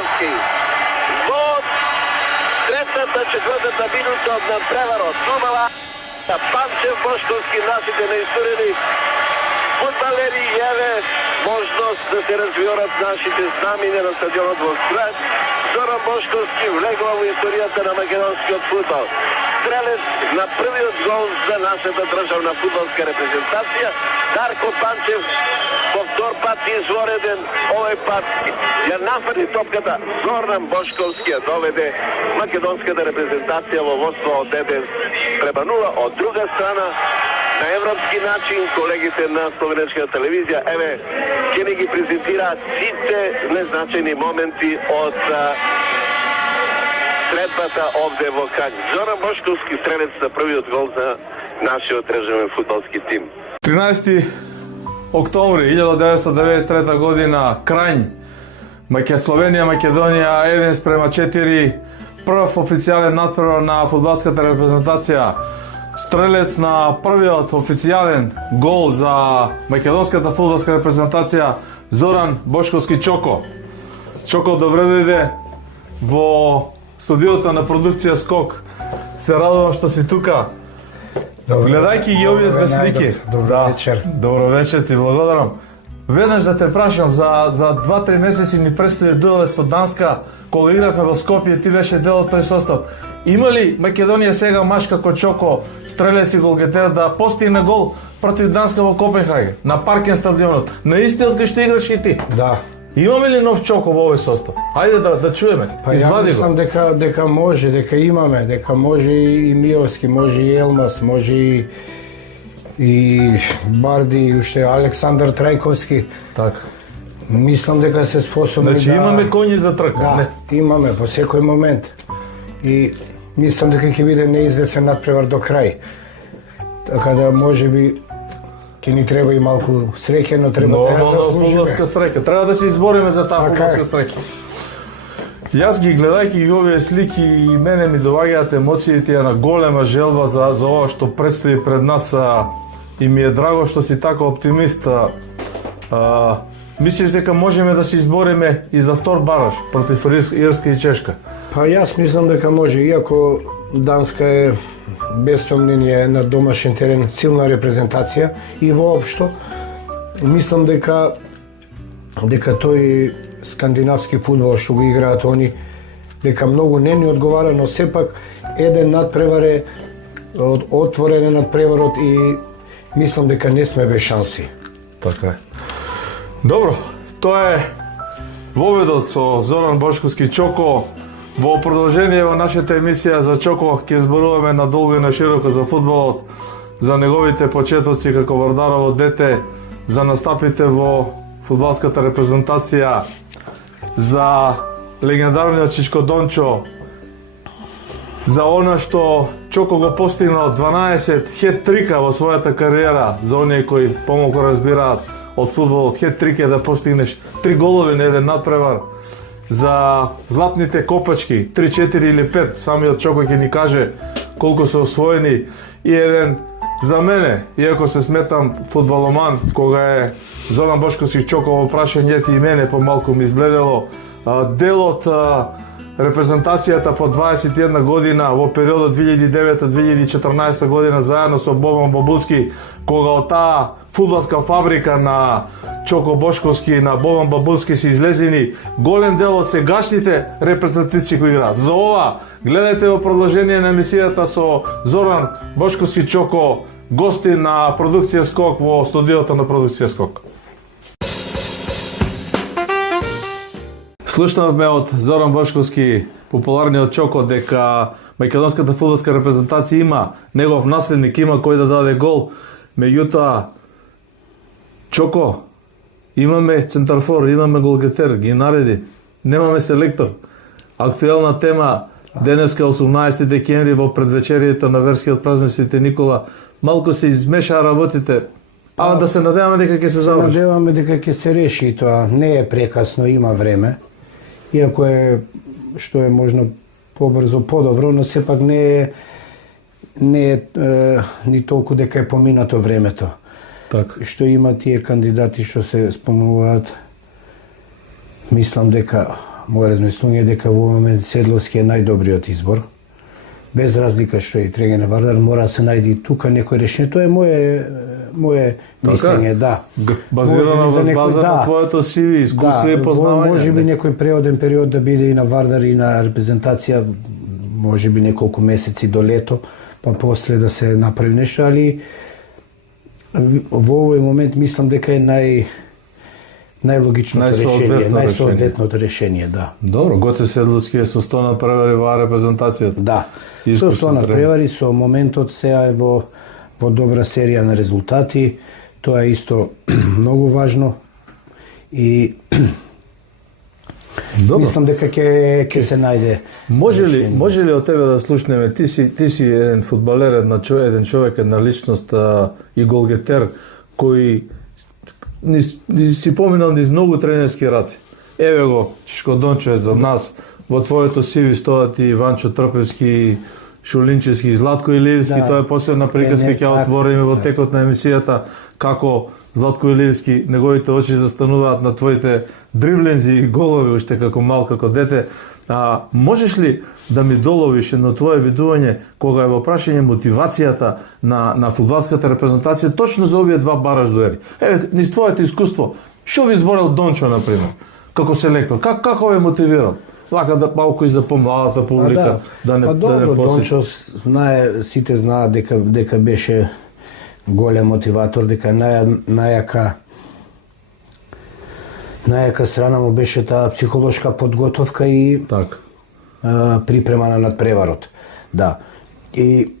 Македонски. Во третата, четвртата минута од надпреварот Думала, Панчев Бошковски, нашите неисторени фудбалери, еве можност да се развиорат нашите знамиња на стадионот во Струјац. Зоран Бошковски влегува во историјата на македонскиот фудбал. Стрелец на првиот гол за нашата државна фудбалска репрезентација. Дарко Панчев повтор пат извореден, овој пат ја нафади топката. Зоран Бошковски ја доведе македонската репрезентација во водство од 1-0. Од друга страна, на европски начин, колегите на Словенечка телевизија, еве, ќе ни ги презентираат сите незначајни моменти од средбата овде во Кањ. Зоран Бошковски, стрелец на првиот гол за нашиот државен фудбалски тим. 13 октомври 1993 година, Крањ, Словенија, Македонија, 1:4, прв официјален надпревар на фудбалската репрезентација. Стрелец на првиот официјален гол за македонската фудбалска репрезентација, Зоран Бошковски Чоко. Чоко, добре дојде во студиото на продукција Скок. Се радувам што си тука. Гледајќи ги овие две слики. Добро вечер. Добро вечер, ти благодарам. Веднаш да те прашам, за 2-3 месеци ни предстои дуел со Данска, кога играхме во Скопје, ти беше дел од тој состав. Има ли Македонија сега маш како Чоко, стрелец и голгетер, да постигне гол против Данска во Копенхаген, на Паркен стадионот, на истиот кај што играш и ти? Да. Имаме ли нов Чоко во овој состав? Ајде да чуеме. Па ја мислам дека може, дека имаме, дека може и Миовски, може и Елмас, може и Барди, уште Александар Трајковски. Така. Мислам дека се способни да... имаме коњи за трка. Да, имаме по секој момент. И мислам дека ќе биде неизвестен надпревар до крај. Така да можеби ќе ни треба и малку среќа, но треба да ја заслужиме. Фудбалска среќа. Треба да се избориме за таа фудбалска среќа. Јас ги гледајќи ги овие слики, и мене ми доваѓаат емоциите на голема желба за ова што предстои пред нас, и ми е драго што си така оптимист. Мислиш дека можеме да се избориме и за втор бараж против Ирска и Чешка? Па јас мислам дека може, иако Данска е без сомнение на домашен терен силна репрезентација и воопшто мислам дека тој скандинавски фудбал што го играат они, дека многу не ни одговара, но сепак еден надпревар е отворен надпреварот и мислам дека не сме без шанси. Така е. Добро, тоа е воведот со Зоран Бошковски Чоко. Во продолжение во нашата емисија за Чоко ќе зборуваме надолго и на широко за фудбалот, за неговите почетоци како вардарово дете, за настапите во фудбалската репрезентација, за легендарниот Чичко Дончо, за она што Чоко го постигнал 12 хет-трика во својата кариера, за оние кои помалку разбираат од фудбалот. Хет-трик е да постигнеш 3 голови на еден надпревар, за златните копачки 3, 4 или 5, самиот Чоко ќе ни каже колку се освоени, и еден за мене, иако се сметам фудбаломан, кога е Зоран Бошковски Чоко во прашањето, и мене помалку ми избледело дел од репрезентацијата по 21 година во периодот 2009-2014 година заедно со Бобан Бабулски, кога од таа фудбалска фабрика на Чоко Бошковски и на Бобан Бабулски се излезени голем дел од сегашните репрезентативци кои играат. За ова гледајте во продолжение на емисијата со Зоран Бошковски Чоко, гости на продукција Скок во студиото на продукција Скок. Слушнавме од Зоран Бошковски, популарниот Чоко, дека македонската фудбалска репрезентација има негов наследник, има кој да даде гол. Меѓутоа, Чоко, имаме центарфор, имаме голгетер, ги нареди, немаме селектор. Актуелна тема денеска 18 декември во предвечерието на верскиот празник Свети Никола. Малку се измешаа работите. Да се надеваме дека ќе се заврши. Надеваме дека ќе се реши тоа. Не е прекасно, има време. Иако е што е можно побрзо, подобро, но сепак не е ни толку дека е поминато времето. Так. Што има тие кандидати што се спомнуваат, мислам дека Моје размислување е дека во момент Седловски е најдобриот избор. Без разлика што е Треген Вардар, мора да се најде и тука некој решение. Тоа е моje мислење, да. Базирано во база на твоето CV, искуство и познавање. Може би некој преоден период да биде и на Вардар и на репрезентација, може би неколку месеци до лето, па после да се направи нешто, али во овој момент мислам дека е најлогичното решение, најсоодветното решение, да. Добро, Гоце Седловски е со 100 напревари во репрезентацијата. Да, со 100 напревари, со моментот сега е во добра серија на резултати, тоа е исто многу важно и мислам дека ќе се најде. Може ли од тебе да слушнеме, ти си еден фудбалер, еден човек, една личност и голгетер кој си поминал низ многу тренерски раци. Еве го, Чичко Дончо е за нас, во твоето CV стоат и Ванчо Трпевски, Шулинчевски, Златко Иливски, тоа е посебна приказка, ќе отвориме во текот на емисијата, како Златко Иливски, неговите очи застануваат на твоите дриблинзи и голови, уште како мал, како дете. Можеш ли да ми доловиш едно твое видување кога е во прашање мотивацијата на фудбалската репрезентација точно за овие два бараш дуели? Еве, низ твоето искуство, што ви изборел Дончо, например, како селектор? Како ве мотивирал? Вака да малку и за помладата публика, да не добро, Дончо знае, сите знаат дека беше голем мотиватор, дека најака страна му беше таа психолошка подготовка и припрема на надпреварот. Да. И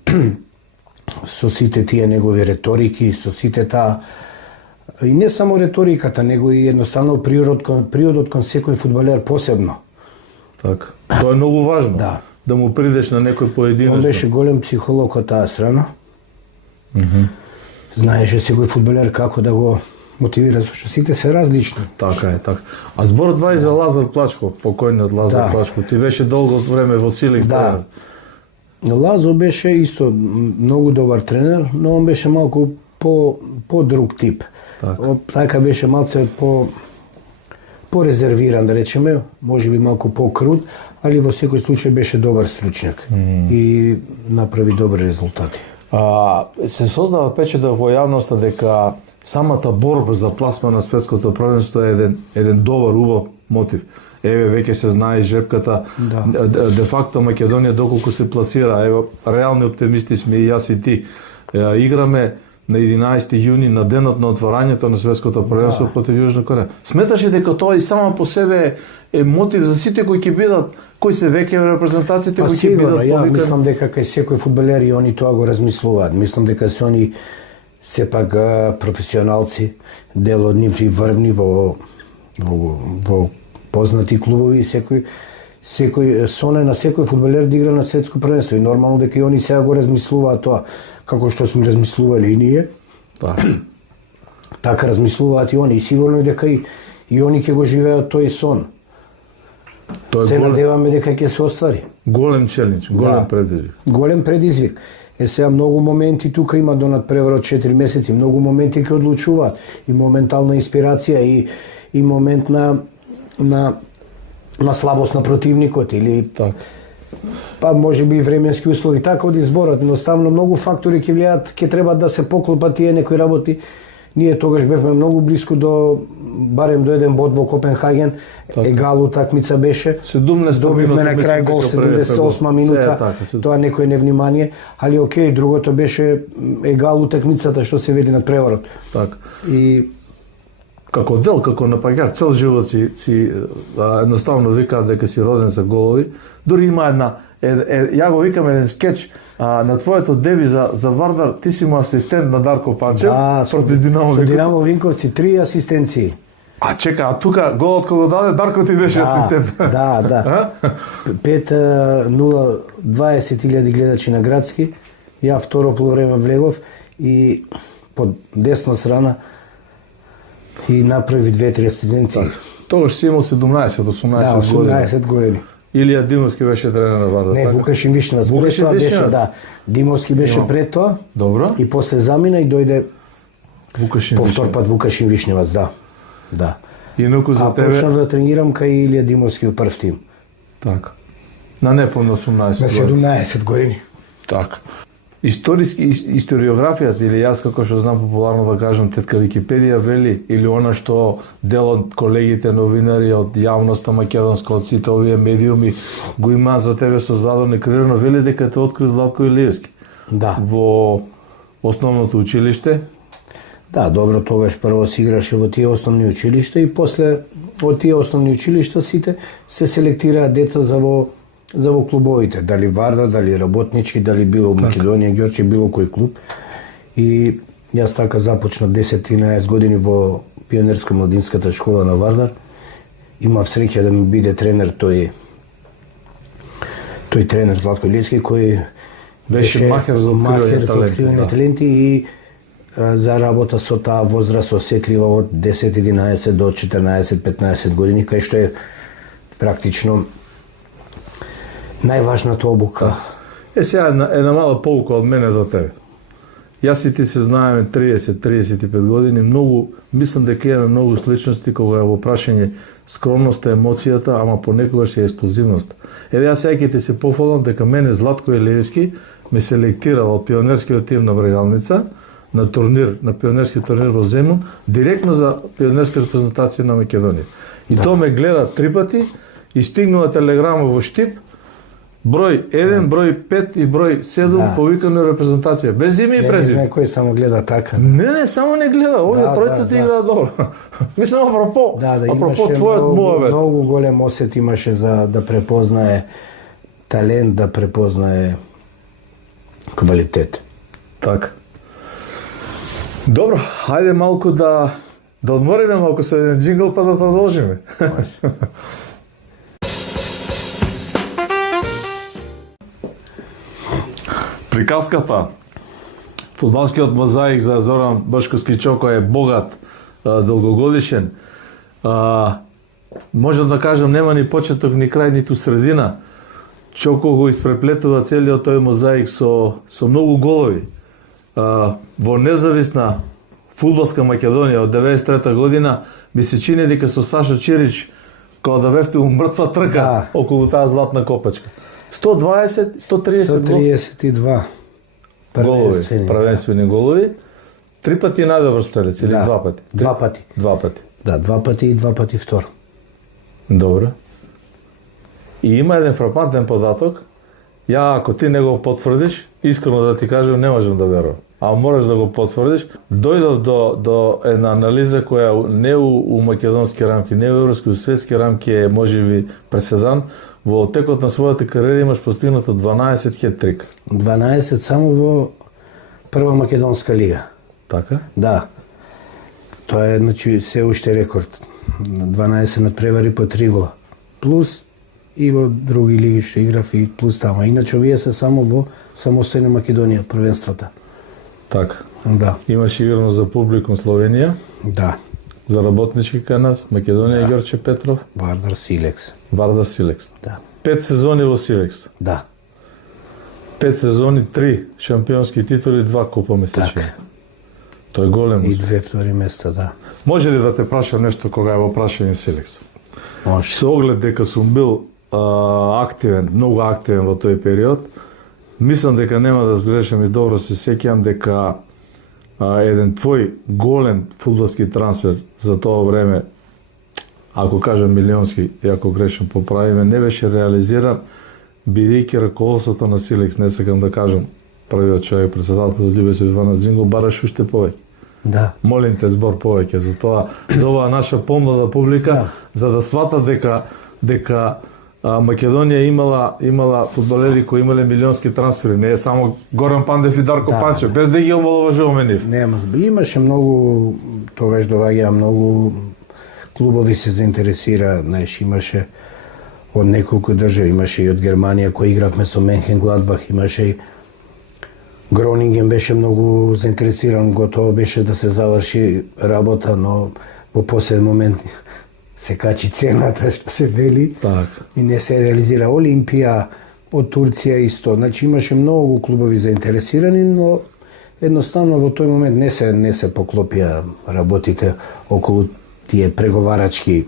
со сите тие негови реторики, со сите таа и не само реториката, него и едноставно приодот кон секој фудбалер посебно. Така. Тоа е многу важно. Да му придеш на некој поединечно. Он беше голем психолог од таа страна. Знаеше секој фудбалер како да го мотивира, зашто сите се различни. Така е, така. А зборот два и за Лазар Плачков, покојниот Лазар Плачков. Ти беше долго време во Силекс тренер. Лазо беше исто многу добар тренер, но он беше малку по друг тип. Така беше малце по-резервиран, да речеме, може би малку по-крут, али во секој случај беше добар стручњак и направи добри резултати. Се создава печаток во јавноста дека самата борба за пласма на светското првенство е еден добар, убав мотив. Еве, веќе се знае жребката. Де факто Македонија доколку се пласира, ево, реални оптимисти сме и јас и ти. Играме на 11 јуни на денот на отворањето на светското првенство против Јужна Кореја. Сметаш ли дека тоа и само по себе е мотив за сите кои ќе бидат, кои се веќе во репрезентациите, кои ќе бидат повикани? Ја мислам дека кај секој фудбалер и они тоа го размислуваат. Мислам дека се они сепак професионалци, дел од нив и врвни во познати клубови, секој соне на секој фудбалер да игра на светско првенство и нормално дека и они сега го размислуваат тоа, како што сме размислували и ние. Така размислуваат и они и сигурно е дека и они ќе го живеат тој сон. Се надеваме дека ќе се оствари. Голем челендж, голем предизвик. Голем предизвик. Сега многу моменти тука има до надпреварот 4 месеци, многу моменти ќе одлучуваат и моментална инспирација и момент на слабост на противникот или па може би временски услови, така од изборот, едноставно многу фактори ќе влијаат, ќе треба да се поклопат тие некои работи. Ние тогаш бевме многу блиску барем до еден бод во Копенхаген, егал утакмица беше. Добивме на крај гол 78 минута, тоа некој невнимание, али окей, другото беше егал утакмицата што се вели надпреварот. Така. И како дел, како напаѓач, цел живот си едноставно викаат дека си роден за голови. Дури има ја го викам еден скеч на твоето деби за Вардар, ти си му асистент на Дарко Панчев против Динамо Винковци. Динамо Винковци 3 асистенции. Чека, тука голот кога даде Дарко ти беше асистент. Да. 5-0, 20.000 гледачи на градски. Ја второ полувреме влегов и под десна страна и направи 2-3 асистенции. Тогаш си имал 17-18 години. 18 години. Илија Димовски беше тренер на Вардар. Не, Вукашин Вишневац. Пред тоа беше, Димовски беше пред тоа. Добро. И после замина и дојде Вукашин повтор пат Вукашин Вишневац, да. Инаку за тебе... почнав да тренирам кај Илија Димовски у прв тим. Така. На неполно 18 На години. 17 години. Така. Историографијата, или јас како што знам популарно да кажам, тетка Википедија вели, или она што дел од колегите новинари, од јавноста македонска, од сите овие медиуми, го има за тебе создадено и креирано, вели дека те откри Златко Илиевски. Да. Во основното училиште. Да, добро, тогаш прво си играше во тие основни училишта и после од тие основни училишта сите се селектираат деца за во клубовите, дали Вардар, дали Работнички, дали било Македонија, Ѓорче, било кој клуб. И јас така започнав 10-11 години во пионерско-младинската школа на Вардар. Имав среќа да ми биде тренер тој тренер Златко Илиевски, кој Беше махер за откривање таленти и за работа со таа возраст осетлива од 10-11 до 14-15 години, кај што е практично најважната обука. Сега една мала полука од мене до тебе. Јас и ти се знаеме 30-35 години, многу, мислам дека имаме многу сличности кога е во прашање скромноста, емоцијата, ама понекогаш и експлозивноста. Еве јас сега ќе ти се пофалам дека мене Златко Илиевски ме селектирал од пионерскиот тим на Брегалница на турнир, на пионерски турнир во Земун, директно за пионерска репрезентација на Македонија. И тоа ме гледа 3 пати и стигнува телеграма во Штип, број 1, број 5 и број 7 повикано репрезентација, без име и презиме. Некој само гледа така. Не, само не гледа, овие тројцата играат добро. Мислам, апропо твојот муавет. Многу голем осет имаше за да препознае талент, да препознае квалитет. Така. Добро, хајде малку да одмориме малку со еден джингл па да продолжиме. Приказката фудбалскиот мозаик за Зоран Бошковски Чоко е богат, долгогодишен. Можам да кажам, нема ни почеток, ни крај, ниту средина. Чоко го испреплетува целиот тој мозаик со многу голови. Во независна фудбалска Македонија од 93 година ми се чини дека со Сашо Чирич кога да бевте у мртва трка околу таа златна копачка. 120, 132 голови, првенствени голови. 3 пати најдобар стрелец или 2 пати? 2 пати. 2 пати. Да, 2 пати и 2 пати втор. Добро. И има еден фрапантен податок. Ја, ако ти не го потврдиш, искрено да ти кажам, не можам да верувам. А мораш да го потврдиш. Дојдов до една анализа која не у македонски рамки, не у европски, у светски рамки е можеби преседан. Во текот на својата кариера имаш постигнато 12 хет-трик. 12 само во прва македонска лига. Така? Да. Тоа е, значи, се уште рекорд. 12 надпревари по 3 гола. Плюс и во други лиги што играв и плюс тама. Иначе овие се само во самостојна Македонија, првенствата. Така. Да. Имаш играно за публикум Словенија. Да. За Работнички кај нас, Македонија, Ѓорче Петров. Вардар Силекс. Вардар Силекс. Да. 5 сезони во Силекс. Да. 5 сезони, 3 шампионски титули, 2 купа месечни. Така. Тоа е голем И успех. 2 втори места, да. Може ли да те прашам нешто кога е во прашање Силекс? Може. Со оглед дека сум бил активен, многу активен во тој период, мислам дека нема да сгрешам и добро се сеќам дека еден твој голем фудбалски трансфер за тоа време, ако кажам милионски, и ако грешам поправиме, не беше реализиран, бидејќи раководството на Силекс, не сакам да кажам, првиот човек, председател Љубесо Иванов Дзингов, бараш уште повеќе. Да. Молим те збор повеќе за тоа, за оваа наша помлада публика, за да сватат дека Македонија имала фудбалери кои имале милионски трансфери, не е само Горан Пандев и Дарко Панчев, без да ги омаловажуваме нив. Нема, имаше многу, тогаш доваѓа многу клубови се заинтересира, знаеш, имаше од неколку држави, имаше и од Германија кој игравме со Менхен Гладбах, имаше и Гронинген беше многу заинтересиран, готово беше да се заврши работа, но во последен момент се качи цената, што се вели, и не се реализира. Олимпија од Турција исто, значи имаше многу клубови заинтересирани, но едноставно во тој момент не се поклопија работите околу тие преговарачки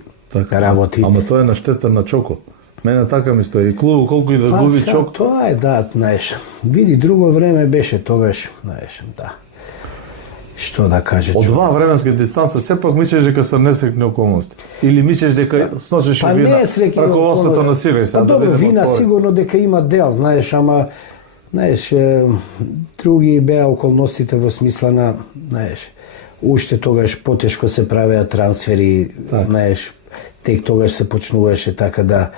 работи. Ама тоа е на штета на Чоко. Мене така ми стои. И клубу колку и да губи Чоко. Тоа е, да, знаеш. Види, друго време беше тогаш, знаеш, да. Што да каже Од човек. два временски дистанца, сепак мислиш дека се несрекни околности? Или мислиш дека сносиш Па вина не е среќен раководството на Сириса? Па добро, вина сигурно дека има дел, знаеш, ама знаеш, други беа околностите во смисла на, знаеш, уште тогаш потешко се правеа трансфери, знаеш, тек тогаш се почнуваше така да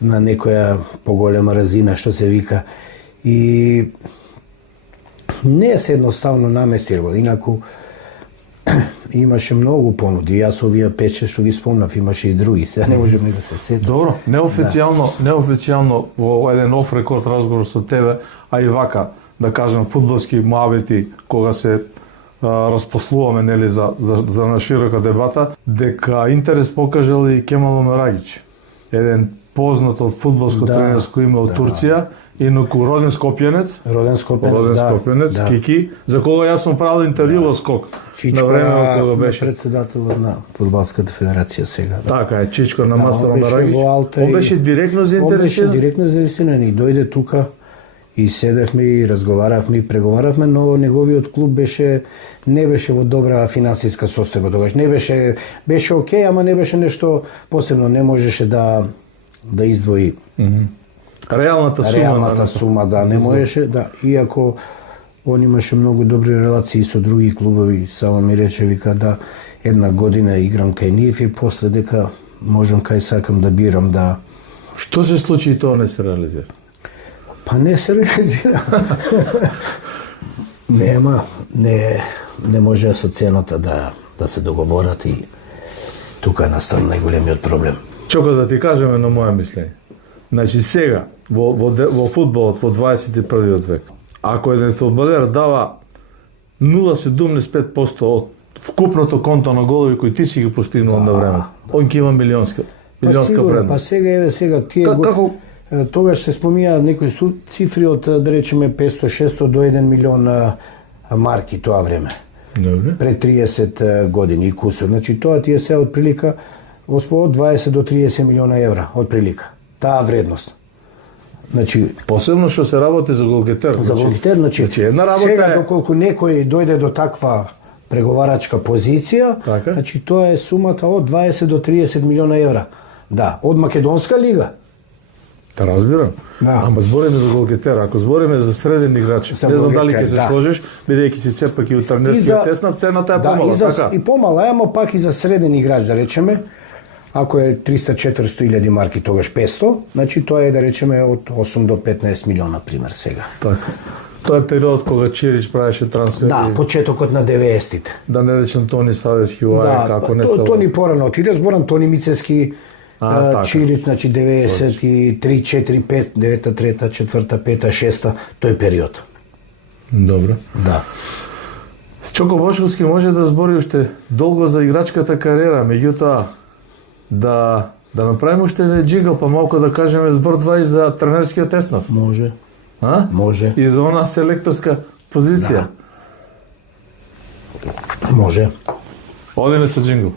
на некоја поголема разина, што се вика. И не се едноставно наместило, инаку имаше многу понуди. Јас овие 5-6 што ги спомнав, имаше и други, сега не можем ни да се сетим. Добро, неофицијално во еден оф рекорд разговор со тебе, а и вака, да кажем, фудбалски муабети, кога се распослуваме, нели, за на широка дебата, дека интерес покажал и Кемал Омерагич, еден познато фудбалско тренерско име од Турција, инаку роден скопјанец, да. Кики, за кога јас сум правил интервју во Скок, на време кога беше председател на фудбалската федерација сега. Да. Така е, Чичко на Мастер Омерагич. Он беше директно заинтересиран. Он беше директно заинтересиран и дојде тука и седевме и разговаравме и преговаравме, но неговиот клуб не беше во добра финансиска состојба тогаш. Не беше окей, ама не беше нешто посебно, не можеше да издвои. Реалната сума, да, не можеше, да, иако он имаше многу добри релации со други клубови, само ми рече, вика, да, една година играм кај нив и после дека можам кај сакам да бирам, да. Што се случи и тоа не се реализира? Па не се реализира. Не може со цената да се договорат и тука настана најголемиот проблем. Чоко да ти кажеме на моја мислење. Значи сега, во фудбалот во 21. век, ако еден фудбалер дава 0,75% од вкупното конто на голови кои ти си ги постигнал на време, он ќе има милионска предност. Па сега тие тогаш се спомија некои цифри од, да речеме, 500-600 до 1 милион марки тоа време. Добре. Пред 30 години и кусор. Значи тоа ти е се од прилика од 20 до 30 милиона евра од прилика. Таа вредност. Значи, посебно што се работи за голгетер. За голгетер, значи една работа сега доколку некој дојде до таква преговарачка позиција, така? Значи тоа е сумата од 20 до 30 милиона евра. Да, од македонска лига. Та разбирам. Да. Ама збориме за голгетер, ако збориме за среден играч, не знам дали ќе се сложиш, бидејќи си сепак и утрнешкиот теснав, цената е помала, така? И помала, ама пак и за среден играч, да речеме, ако е 300-400 илјади марки, тогаш 500, значи тоа е, да речеме, од 8 до 15 милиона, пример, сега. Така. Тоа е период кога Чирич правеше трансфери. Да, почетокот на 90-тите. Да не речем Тони Савес Хилај, како не се... Тони порано отиде, зборам Тони Мицевски, Чирич, значи 93, 4, 5, 9, 3, 4, 5, 6, тој период. Добро. Да. Чоко Бошковски може да збори уште долго за играчката кариера, меѓутоа да направиме уште еден джингл, па малку да кажеме збор два и за тренерскиот теснав. Може. А? Може. И за она селекторска позиција. Да. Може. Одиме со джингл.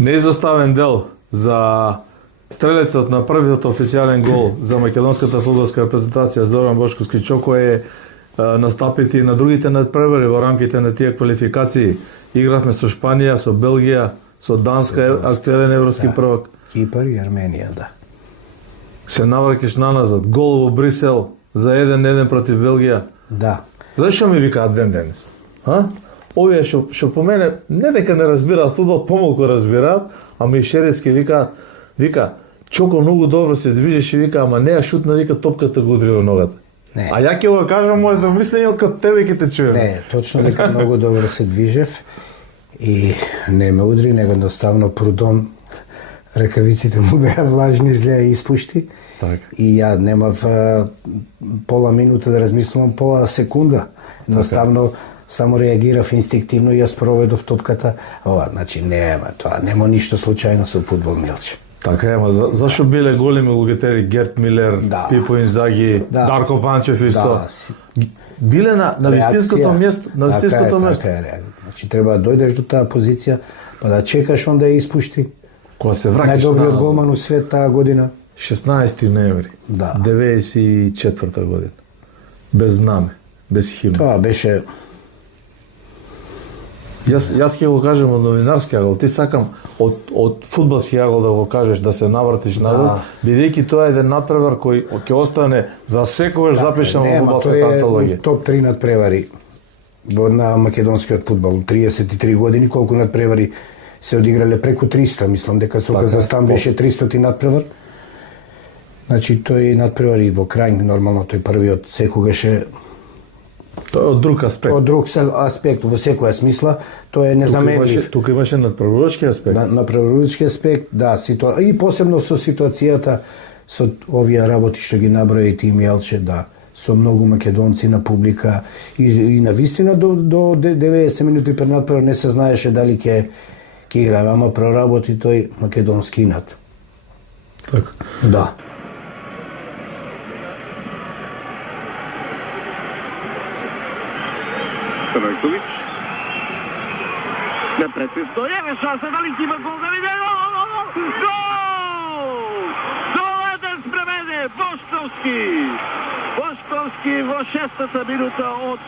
Неизоставен дел за стрелецот на првиот официјален гол за македонската фудбалска репрезентација Зоран Бошковски Чоко е настапите и на другите надпревари во рамките на тие квалификации. Игравме со Шпанија, со Белгија, со Данска, актуелен европски првак. Кипар и Арменија, да. Се навраќаш наназад, гол во Брисел за 1-1 против Белгија. Да. Зашто ми викаат ден денес? Овие што по мене не дека не разбираат фудбал, помалку разбираат, ама и Шерецки вика Чоко многу добро се движеше, вика, ама неа шутна, вика, топката го удри во ногата. Не. А ја ќе го кажам моето мислење откад тебе ќе те чуем. Не, точно дека многу добро се движев и не ме удри, него едноставно Прудон ракавиците му беа влажни, зле испушти. Так. И ја немав пола минута да размислувам, пола секунда. Едноставно само реагирав инстинктивно и ја спроведов топката. Значи тоа нема ништо случајно со фудбал, Милче. Така е, ама зашо биле големи логетери Герт Милер, Пипо Инзаги, Дарко Панчев исто? Биле на вистинското место, на вистинското место. Така е, Значи треба да дојдеш до таа позиција, па да чекаш он да ја испушти. Кога се враќаш Најдобриот голман у свет таа година. 16 ноември, Да. 94 година. Без знаме, без химна. Тоа беше Јас ќе го кажем од новинарски агол, ти сакам од фудбалски агол да го кажеш, да се навратиш назад, бидејќи тоа е еден надпревар кој ќе остане за секогаш запишан во фудбалската антологија. Топ 3 надпревари на македонскиот фудбал. 33 години, колку надпревари се одиграле, преку 300, мислам дека со Казахстан беше 300 надпревар. Значи тој надпревар и во крај, нормално тој првиот секогаш е Тоа е од друг аспект. од друг аспект, во секоја смисла, тој е незаменлив. Тука имаше надпреварувачки аспект. На преварувачки аспект, да, и посебно со ситуацијата со овие работи што ги наброја и ти Мјелче, да, со многу македонци на публика и на вистина до 90 минути пред надпревар не се знаеше дали ќе игра, ама проработи тој македонски инат. Така. Да. Трajković. Neprecizno, evo šansa, da li ima gol da vide? Gol! Доведен спреведе Бошковски! Бошковски во 6-та минута од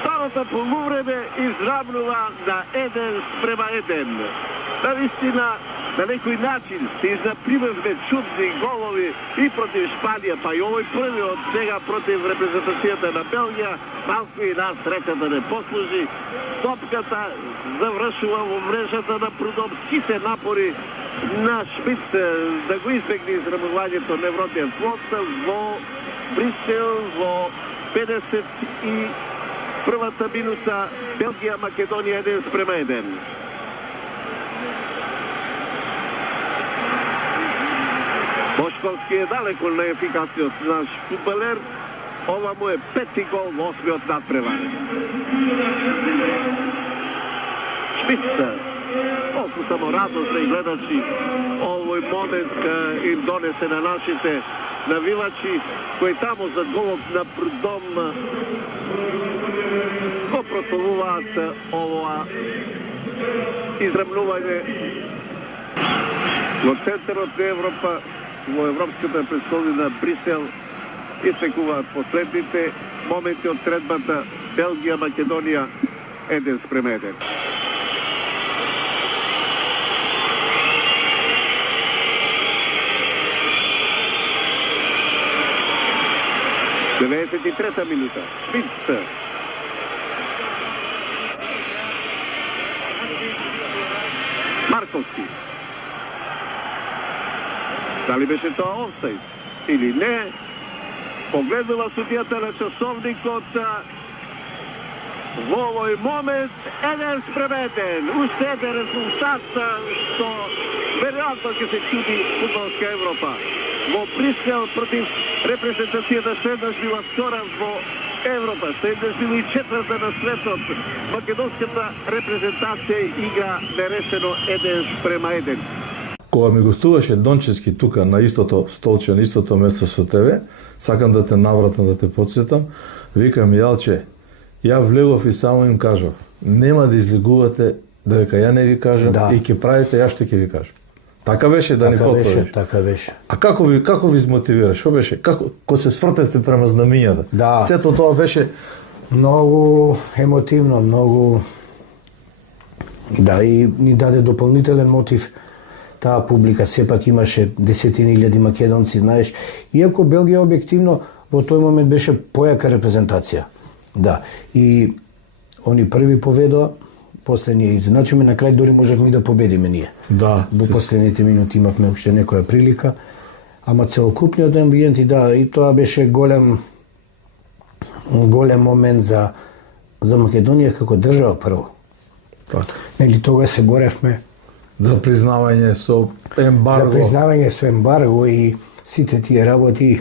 второто полувреме изравнува на 1-1. Навистина, на некој начин се изапримевме чудни голови и против Шпанија, па и овој првиот сега против репрезентацијата на Белгија, малку и нас среќата не послужи. Топката завршува во мрежата на Прудом, сите напори на Шмидт да го избегне израмувањето невротен флот во Брисел во 51-та минута. Белгија, Македонија 1-1. Бошковски е далеко на ефикасниот наш фудбалер. Ова му е 5-ти гол во 8-миот надпревар. Шмидт, колку само радосни гледачи овој момент им донесе на нашите навивачи, кои таму за голот на Прудом го прославуваат ова израмнување во центарот на Европа, во Европската престолнина Брисел. Истекуваат последните моменти од средбата Белгија, Македонија 1-1. Трета минута. Шмидт. Марковски. Дали беше тоа офсайд или не? Погледнува судијата на часовникот. Во овој момент 1-1. Уште еден резултат што веројатно ќе се чуди фудбалска Европа. Во Брисел против репрезентацијата следнаш била втора во Европа, следнаш била и четврта на светот. Македонската репрезентација игра нерешено 1-1. Кога ми гостуваше Дончевски тука на истото столче, на истото место со тебе, сакам да те навратам, да те подсетам, викам Јалче, ја влегов и само им кажав, нема да излегувате дека ја не ви кажам и ќе правите ја што ќе ви кажам. Така беше да ни потпориш. Така беше. А како ви измотивира? Што беше? Како се свртевте према знамињата? Да. Сето тоа беше многу емотивно, многу и ни даде дополнителен мотив. Таа публика сепак имаше десетини илјади македонци, знаеш, иако Белгија објективно во тој момент беше појака репрезентација. Да, и они први поведоа, после ние изначиме, на крај дори можевме да победиме ние. Да. Во последните минути имавме уште некоја прилика, ама целокупниот амбиент и тоа беше голем момент за Македонија како држава прво. Така. Нели тога се боревме за признавање со ембарго. За признавање со ембарго и сите тие работи.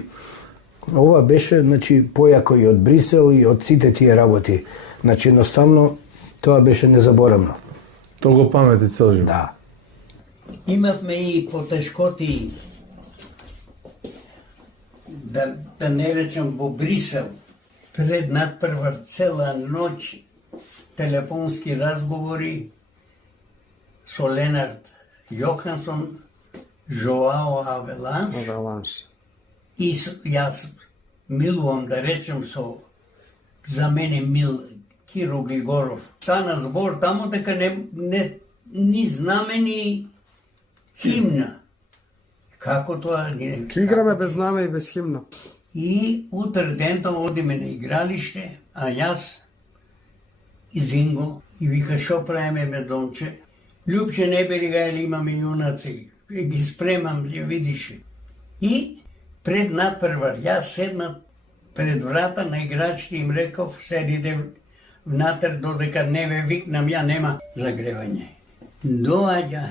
Ова беше, значи, појако и од Брисел и од сите тие работи. Значи, едноставно, тоа беше незаборавно. Тоа го памети цел живот. Да. Имавме и потешкоти, да не речем во Брисел, пред надпревар цела ноќ телефонски разговори со Ленард Јохансон, Жоао Авеланш. И јас милувам да речем со за мене мил Киро Глигоров. Стана збор таму дека не ни знаме ни химна. Како тоа не... Ке играме без знаме и без химна. И утре дента одиме на игралиште, а јас и Зинго и вика шо правиме Медонче. Љупче не бери га или имаме јунаци. И ги спремам, ја видиш. И пред надпревар, јас седнат пред врата на играчите им реков, седите внатре додека не ве викнам, ја нема загревање. Доаѓа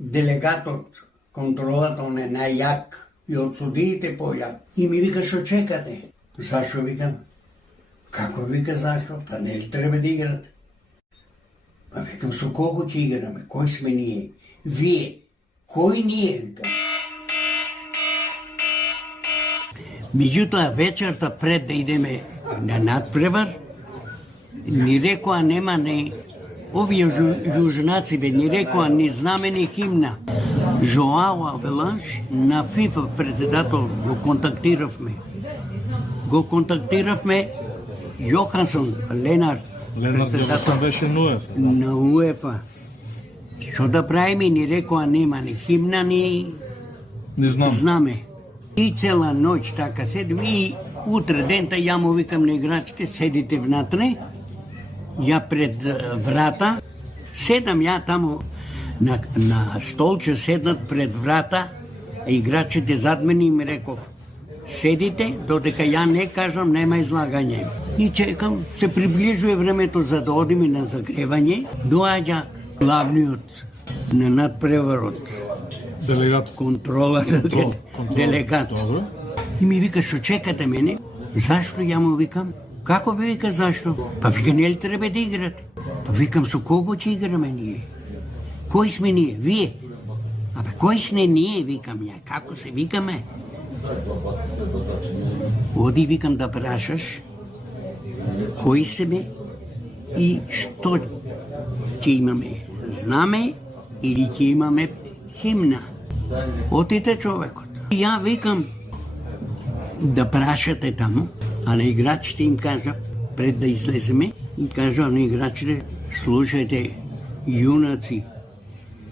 делегатот, контролатор не најак и од судиите појак. И ми вика шо чекате? Зашо викам? Како вика зашо? Па не ли треба да играте? Па викам со кого ќе играме? Кој сме ние? Вие. Кој ние? Викам. Меѓутоа вечерта пред да идеме на надпревар, ни рекоа нема не овие јужнаци бе, ни рекоа ни знаме ни химна. Жоао Авеланш на ФИФА председател го контактиравме Јохансон, Ленард Јохансон беше на УЕФА. Што да правиме, ни рекоа нема ни химна ни знаме. И цела ноќ така седим и утре дента ја му викам на играчите, седите внатре, ја пред врата, седам ја таму на столче седнат пред врата, играчите зад мене и ми реков, седите, додека ја не кажам, нема излагање. И чекам, се приближува времето за да одиме на загревање, доаѓа главниот на надпреварот, делегат. И ми вика, шо чекате мене? Зашто ја му викам? Како би вика зашто? Па вика, не ли треба да играте? Па викам, со кого ќе играме ние? Кој сме ние? Вие? Абе, кој сме ние, викам ја? Како се викаме? Оди, викам, да прашаш кој сме и што ќе имаме? Знаме или ќе имаме химна? Отите човекот. И ја викам да прашате таму, а на играчите им кажа, пред да излеземе, им кажа на играчите, слушајте, јунаци,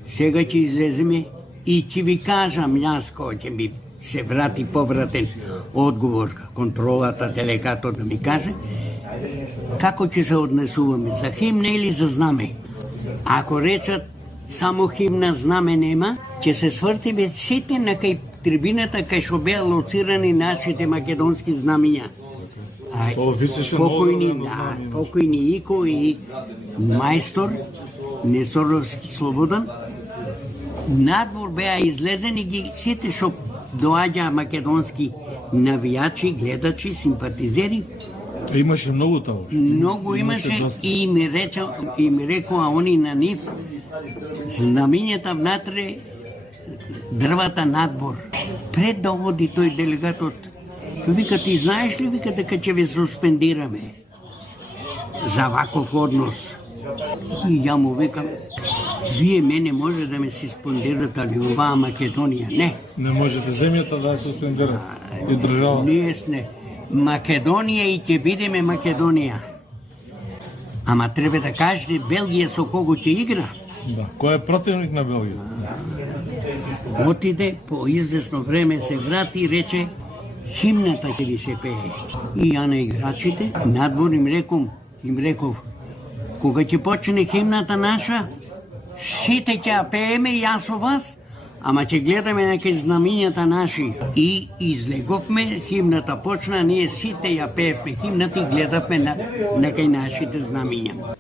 сега ќе излеземе и ќе ви кажам јас кој ќе ми се врати повратен одговор, контролата, делегатот да ми каже, како ќе се однесуваме, за химна или за знаме. Ако речат само химна, знаме нема, ќе се свртиме сите на кај трибината кај што беа лоцирани нашите македонски знамиња. Покојни Ико и мајстор Несоровски Слободан, надвор беа излезени ги сите што доаѓа македонски навијачи, гледачи, симпатизери. Имаше многу таму. Многу имаше и ми рекоа они на нив знамињата внатре, дрвата надвор. Пред да оди тој делегатот, вика, ти знаеш ли, вика, дека ќе ве суспендираме за ваков однос? И ја му викам, вие мене може да ме суспендирате, али оваа Македонија не. Не можете земјата да ја суспендирате и држава. Ние сме Македонија и ќе бидеме Македонија. Ама треба да кажете Белгија со кого ќе игра. Да, кој е противник на Белгија? Отиде, по известно време се врати и рече, химната ќе ви се пее. И ја на играчите надвор им реков, кога ќе почне химната наша, сите ќе ја пееме и јас со вас, ама ќе гледаме некај знамињата наши. И излеговме, химната почна, ние сите ја пеевме химната и гледавме некај нашите знамиња.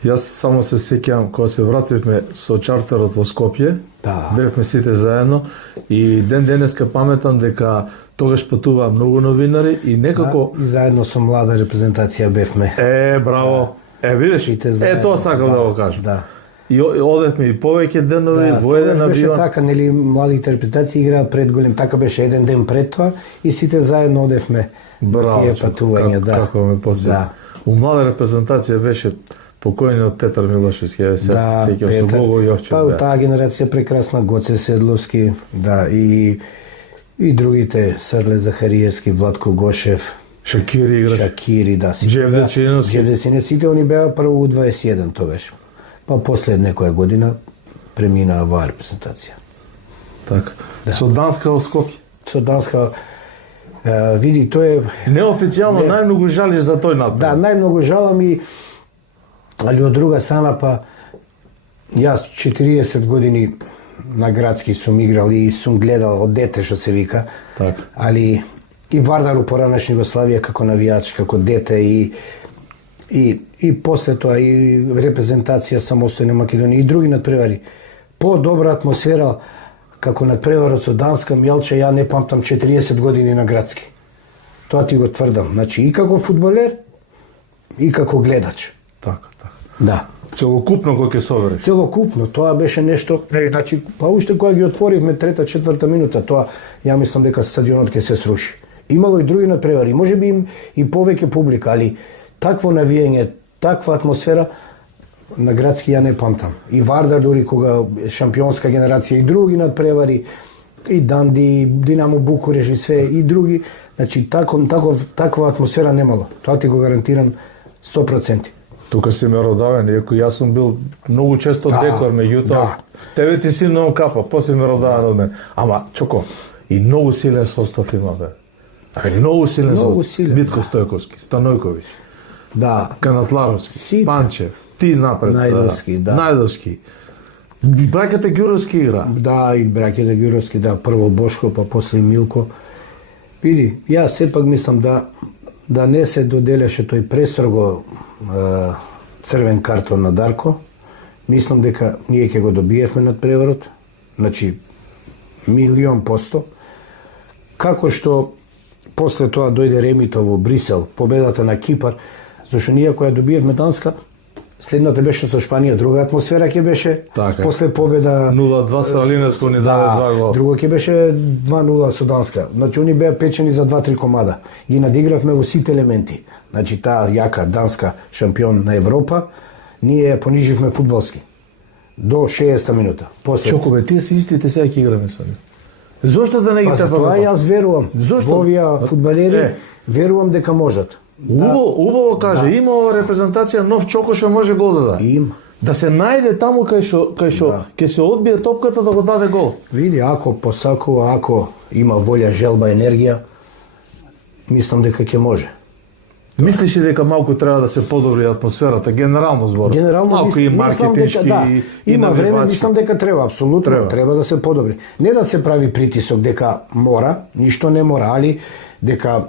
Јас само се сеќавам кога се вративме со чартерот во Скопје, бевме сите заедно и ден денеска паметам дека тогаш патуваа многу новинари и некако и заедно со млада репрезентација бевме. Браво. Видиш? Тоа сакам да го кажам. Да. И одевме и повеќе денови во еден беше авион. така, нели, младите репрезентации играа пред голем, така беше еден ден пред тоа и сите заедно одевме. Браво, тие патувања, да. Како ме посеќа. У млада репрезентација беше покојниот Петар Милошевски, се сеќавам со Бого Јовчев. Па таа генерација прекрасна, Гоце Седловски, да, и другите, Срле Захариевски, Владко Гошев, Шакири играш. Шакири, да. Джевде Чиновски. Джевде Чиновски, сите они беа прво U21, тоа беше. Па после некоја година преминаа во репрезентација. Така. Да. Со Данска во Скопје. Со Данска, види, тој е... Неофицијално најмногу жалиш за тој напред. Да, најмногу жалам и... Али од друга страна, па... Јас 40 години на градски сум играл и сум гледал од дете, што се вика. Така. Али и Вардар у поранешна Југославија како навијач, како дете и после тоа и репрезентација самостојна Македонија и други надпревари. По-добра атмосфера како надпреварот со Данска, Мјалче, ја не памтам 40 години на градски. Тоа ти го тврдам. Значи и како фудбалер и како гледач. Така. Да. Целокупно кој ќе собере. Целокупно, тоа беше нешто, значи, па уште кога ги отворивме трета, четврта минута, тоа ја мислам дека стадионот ќе се сруши. Имало и други надпревари, можеби и повеќе публика, али такво навиење, таква атмосфера на градски ја не памтам. И Вардар дури кога шампионска генерација и други надпревари, и Данди, Динамо Букуреш и све и други, значи таква атмосфера немало. Тоа ти го гарантирам 100%. Тука си меродавен, иако јас сум бил многу често декор, меѓутоа тебе ти си многу капа, после меродавен од мен. Ама, Чоко, и многу силен состав има, бе. Многу силен состав. Митко Стојковски, Станојковиќ, да, Канатларовски, Панчев, ти напред. Најдовски, да. Најдовски. Браќата Ѓуровски игра. Да, и браќата Ѓуровски, да, прво Бошко, па после Милко. Види, јас сепак мислам да не се доделеше тој престрого црвен картон на Дарко. Мислам дека ние ќе го добиевме надпреварот, значи 100%. Како што после тоа дојде ремито во Брисел, победата на Кипар, зашто ние која добиевме Данска, следната беше со Шпанија, друга атмосфера ќе беше. Така. После победа 0-2 со Алинеско ни даде 2 гола. Друго ќе беше 2-0 со Данска. Значи они беа печени за 2-3 комада. Ги надигравме во сите елементи. Значи таа јака Данска шампион на Европа, ние ја пониживме фудбалски до 60-та минута. После Чоко бе, тие се истите сега ќе играме со нив. Зошто да не ги па трпаме? тоа јас верувам. Зошто? Во овие фудбалери верувам дека можат. Убаво каже, има репрезентација нов Чоко што може гол да даде. Има. Да се најде таму кај што ќе се одбие топката да го даде гол. Види, ако посакува, ако има волја, желба, енергија, мислам дека ќе може. Мислиш ли дека малку треба да се подобри атмосферата, генерално зборот? Генерално малку и маркетички дека, и има време, навивачки. мислам дека треба, апсолутно треба да се подобри. Не да се прави притисок дека мора, ништо не мора, али дека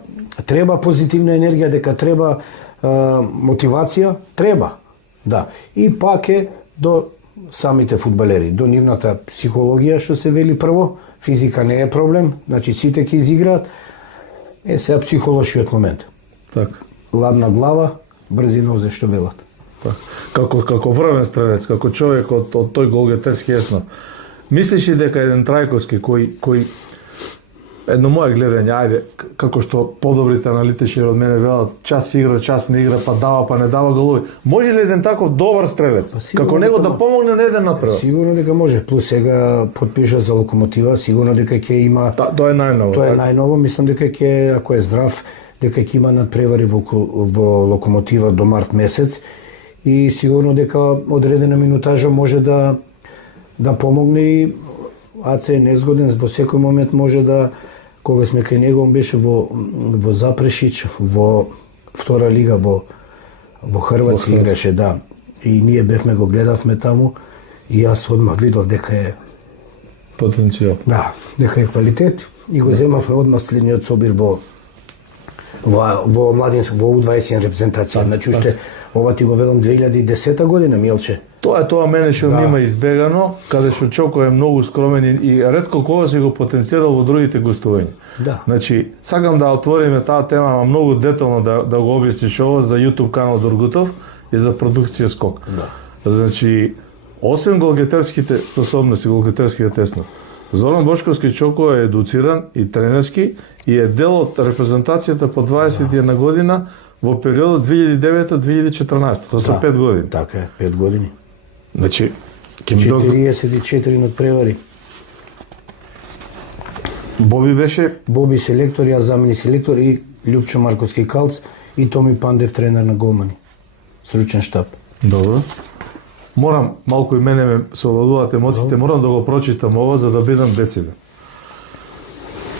треба позитивна енергија, дека треба мотивација, треба. Да. И пак е до самите фудбалери, до нивната психологија што се вели прво, физика не е проблем, значи сите ќе изиграат. Сега психолошкиот момент. Така. Ладна глава, брзи нозе што велат. Како врвен стрелец, како човек од тој голгетерски есно. Мислиш ли дека еден Трајковски кој едно мое гледање, ајде, како што подобрите аналитичари од мене велат, час игра, час не игра, па дава, па не дава голови. Може ли еден таков добар стрелец, како него да помогне на еден напред? Сигурно дека може. Плюс сега подпиша за Локомотива, сигурно дека ќе има. Тоа е најново. Тоа е најново, мислам дека ќе, ако е здрав, дека ќе има надпревари во Локомотива до март месец и сигурно дека одредена минутажа може да помогне и АЦ е незгоден, во секој момент може да, кога сме кај него, он беше во Запрешич, во втора лига во Хрватска играше, да. И ние бевме го гледавме таму и јас одмah видов дека е потенцијал. Да, дека е квалитет и го земавме одмah следниот собир во младинска, во U21 репрезентација. Значи уште ова ти го велам 2010 година, Милче. Тоа мене што ми има избегано, каде што Чоко е многу скромен и ретко кога се го потенцирал во другите гостувања. Да. Значи, сакам да отвориме таа тема, ама многу детално да го објасниш ова за YouTube канал Дургутов и за продукција Скок. Да. Значи, освен голгетерските способности, голгетерскиот теснот, Зоран Бошковски Чоко е едуциран и тренерски и е дел од репрезентацијата по 21 година во периодот 2009-2014. Тоа се 5 години. Така е, 5 години. Значи, ќе ми дозна. 44 надпревари. Боби беше Боби селектор, јас замени селектор и Љупчо Марковски Калц и Томи Пандев тренер на голмани. Сручен штаб. добро. Морам, малку и мене ме се овладуваат емоциите, морам да го прочитам ова за да бидам дециден.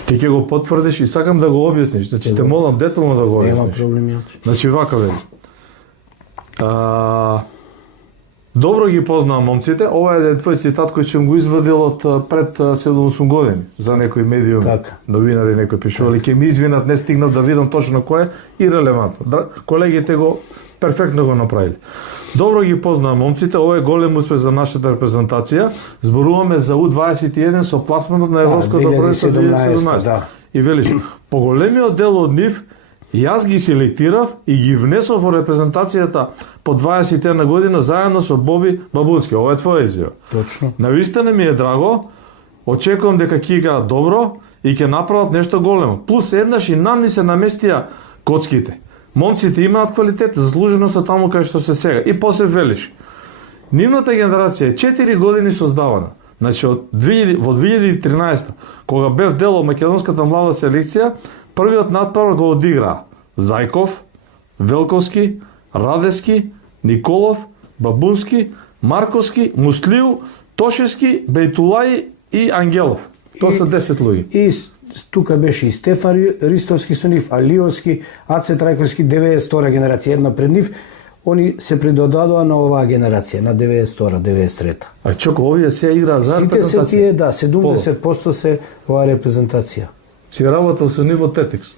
Ти ќе го потврдиш и сакам да го објасниш, значи те молам детално да го Нема објасниш. проблем, Јелче. Значи вака вели. Добро ги познавам момците, ова е твој цитат кој сум го извадил од пред 7-8 години за некој медиум, Така. новинари некој пишували, ќе ми извинат, не стигнав да видам точно кој е и релевантно. Колегите го перфектно го направиле. Добро ги познавам момците, ова е голем успех за нашата репрезентација. Зборуваме за U21 со пласманот на Европското првенство 2017. Да. И велиш, поголемиот дел од нив јас ги селектирав и ги внесов во репрезентацијата по 21 година заедно со Боби Бабунски. Ова е твоја изјава. Точно. Навистина ми е драго, очекувам дека ќе играат добро и ќе направат нешто големо. Плюс еднаш и нам ни се наместија коцките. Момците имаат квалитет, заслужено се таму кај што се сега. И после велиш, нивната генерација е 4 години создавана. Значи, во 2013, кога бев дел од македонската млада селекција, првиот надпревар го одигра Зајков, Велковски, Радески, Николов, Бабунски, Марковски, Муслиу, Тошевски, Бејтулаи и Ангелов. Тоа се 10 луѓе. И тука беше и Стефан Ристовски со нив, Алиовски, Аце Трајковски, 92 генерација, една пред нив. Они се придодадоа на оваа генерација, на 92 93 А Чоко, овие се играа за Сите репрезентација? се тие, да, 70% се оваа репрезентација. Си работел со ниво Тетекс.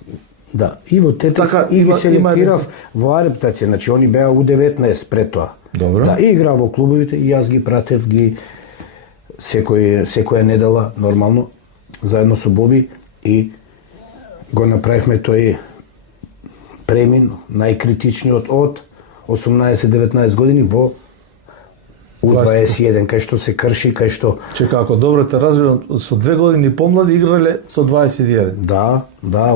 Да, и во Тетекс, Така, и ги има селектирав во оваа репрезентација, значи они беа U19 пред тоа. Добро. Да, и играа во клубовите, и јас ги пратев, ги секоја недела, нормално, заедно со Боби, и го направивме тој премин, најкритичниот од 18-19 години во U21, кај што се крши, кај што... Чека, ако добро те разбирам, со 2 години помлади играле со 21. Да,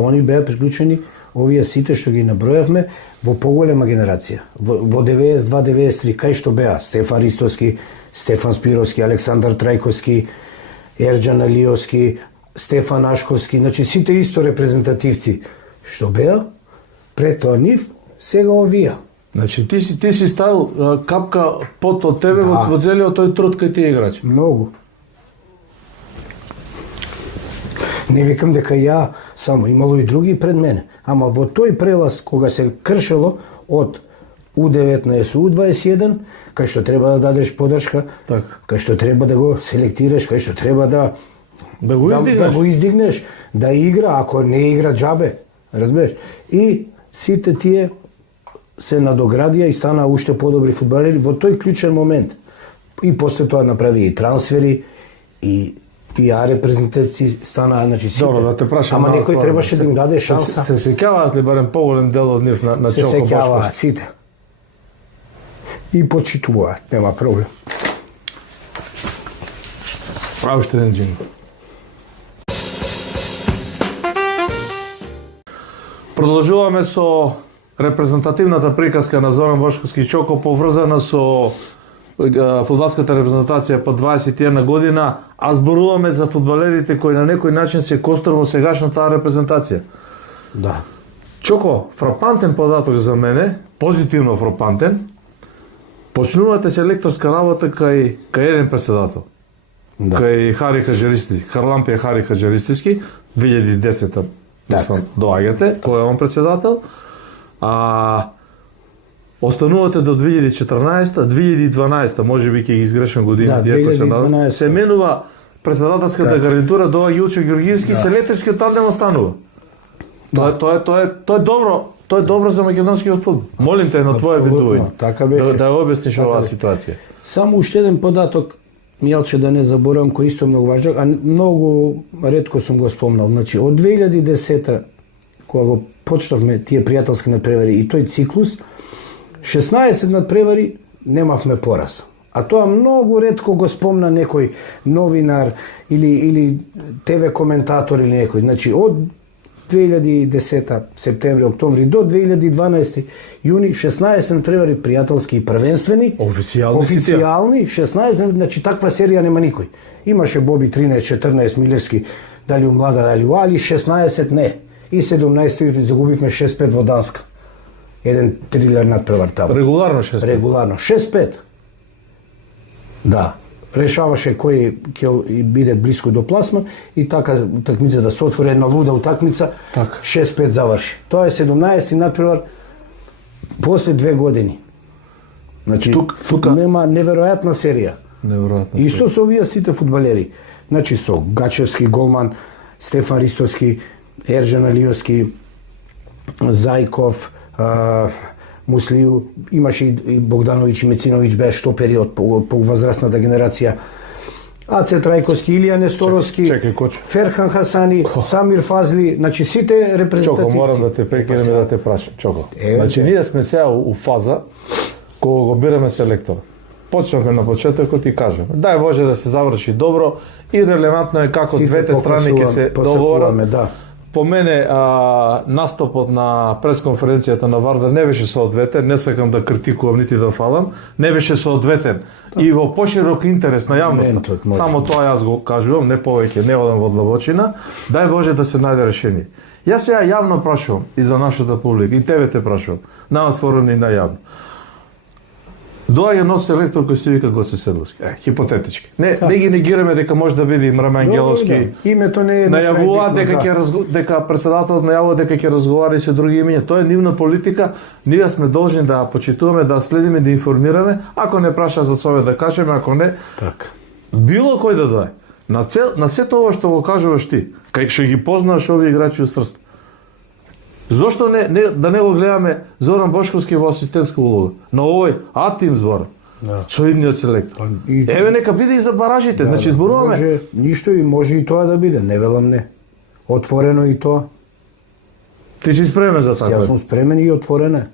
они беа приклучени, овие сите што ги набројавме, во поголема генерација. Во 92-93, кај што беа Стефан Ристовски, Стефан Спировски, Александар Трајковски, Ерџан Алиовски, Стефан Ашковски, значи сите исто репрезентативци што беа, пред тоа нив, сега овие. Значи ти си ставил капка под од тебе во целиот тој труд кај тие играчи. Многу. Не викам дека ја само, имало и други пред мене. Ама во тој прелаз, кога се кршело од U19 U21, кај што треба да дадеш подршка, Така. кај што треба да го селектираш, кај што треба да го издигнеш. да го издигнеш, да игра, ако не игра џабе, разбереш? И сите тие се надоградија и стана уште подобри фудбалери во тој клучен момент. И после тоа направи и трансфери, и А репрезентација стана, значи сите. Добро, да те прашам. Ама некој требаше да им даде шанса. Се сеќаваат ли барем поголем дел од нив на Се Чоко сеќаваат Бошковски? сите. И почитуваат, нема проблем. Уште еден джингл. Продолжуваме со репрезентативната приказка на Зоран Бошковски Чоко поврзана со фудбалската репрезентација по 21 година, а зборуваме за фудбалерите кои на некој начин се костор во сегашната репрезентација. Да. Чоко, фрапантен податок за мене, позитивно фрапантен, почнувате селекторска работа кај еден председател. Да. Кај Хари Хаџеристи, Харлампија Хари Хаџеристиски, 2010-та доаѓате, кој е он председател, а останувате до 2014-та, 2012-та, може би ќе ги изгрешам годините, Да, иако 2012-та. се менува председателската гарнитура, доаѓа Илчо Ѓорѓиевски, селекторскиот тандем останува. Тоа е добро. Тоа е добро за македонскиот фудбал. Молим те на твое Апсолутно, видување. така беше. Да ја објасниш Така оваа беше. ситуација. Само уште еден податок, Мјалче, да не заборавам, кој исто многу важен, а многу ретко сум го спомнал. Значи, од 2010-та, кога го почнавме тие пријателски надпревари и тој циклус, 16 надпревари немавме пораз. А тоа многу ретко го спомна некој новинар или ТВ коментатор или некој. Значи, од 2010 септември, октомври до 2012 јуни 16 надпревари пријателски и првенствени. Официјални 16, значи таква серија нема никој. Имаше Боби 13-14 Милевски, дали у млада, дали у Али, 16 не. И 17 загубивме 6-5 во Данска. Еден трилер надпревар таму. Регуларно 6-5. Регуларно 6-5. Да. Решаваше кој ќе биде блиско до пласман и така утакмицата се отвори една луда утакмица. Так. 6-5 заврши. Тоа е 17 надпревар после 2 години. Значи тука нема неверојатна серија. Неверојатно. Исто со овие сите фудбалери. Значи со Гачевски голман, Стефан Ристовски, Ержан Алиовски, Зајков, Муслију, имаше и Богдановиќ и Мециновиќ беа штопери од повозрастната генерација. Аце Трајковски, Илија Несторовски, Ферхан Хасани, Самир Фазли, значи сите репрезентативци. Чоко, морам да те прекинем и да те прашам. Чоко. Значи ние сме сега у фаза кога го бираме селектор. Почнавме на почетокот и кажеме, дај Боже да се заврши добро и релевантно е како сите двете страни ќе се договорат. Да. По мене настапот на пресконференцијата на Вардар не беше соодветен, не сакам да критикувам нити да фалам, не беше соодветен и во поширок интерес на јавноста. Само тоа јас го кажувам, не повеќе, не одам во длабочина. Дај Боже да се најде решение. Јас сега јавно прашувам и за нашата публика, и тебе те прашувам, наотворено и најавно. Доаѓа нов селектор кој се вика Гоце Седловски. Хипотетички. Не ги негираме дека може да биде Мрам Ангеловски. Името не е најавува дека председателот најавува дека ќе разговара и со други имиња. Тоа е нивна политика. Ние сме должни да почитуваме, да следиме, да информираме. Ако не праша за совет да кажеме, ако не, така. Било кој да дое. На сето ова што го кажуваш ти, кај ќе ги познаеш овие играчи од срст. Зошто да не го гледаме Зоран Бошковски во асистентска улога на овој А-тим збор? Да. Со идниот селектор. Еве нека биде и за баражите, да, значи зборуваме. Може ништо и може и тоа да биде, не велам не. Отворено и тоа. Ти си спремен за така? Јас сум спремен и отворена.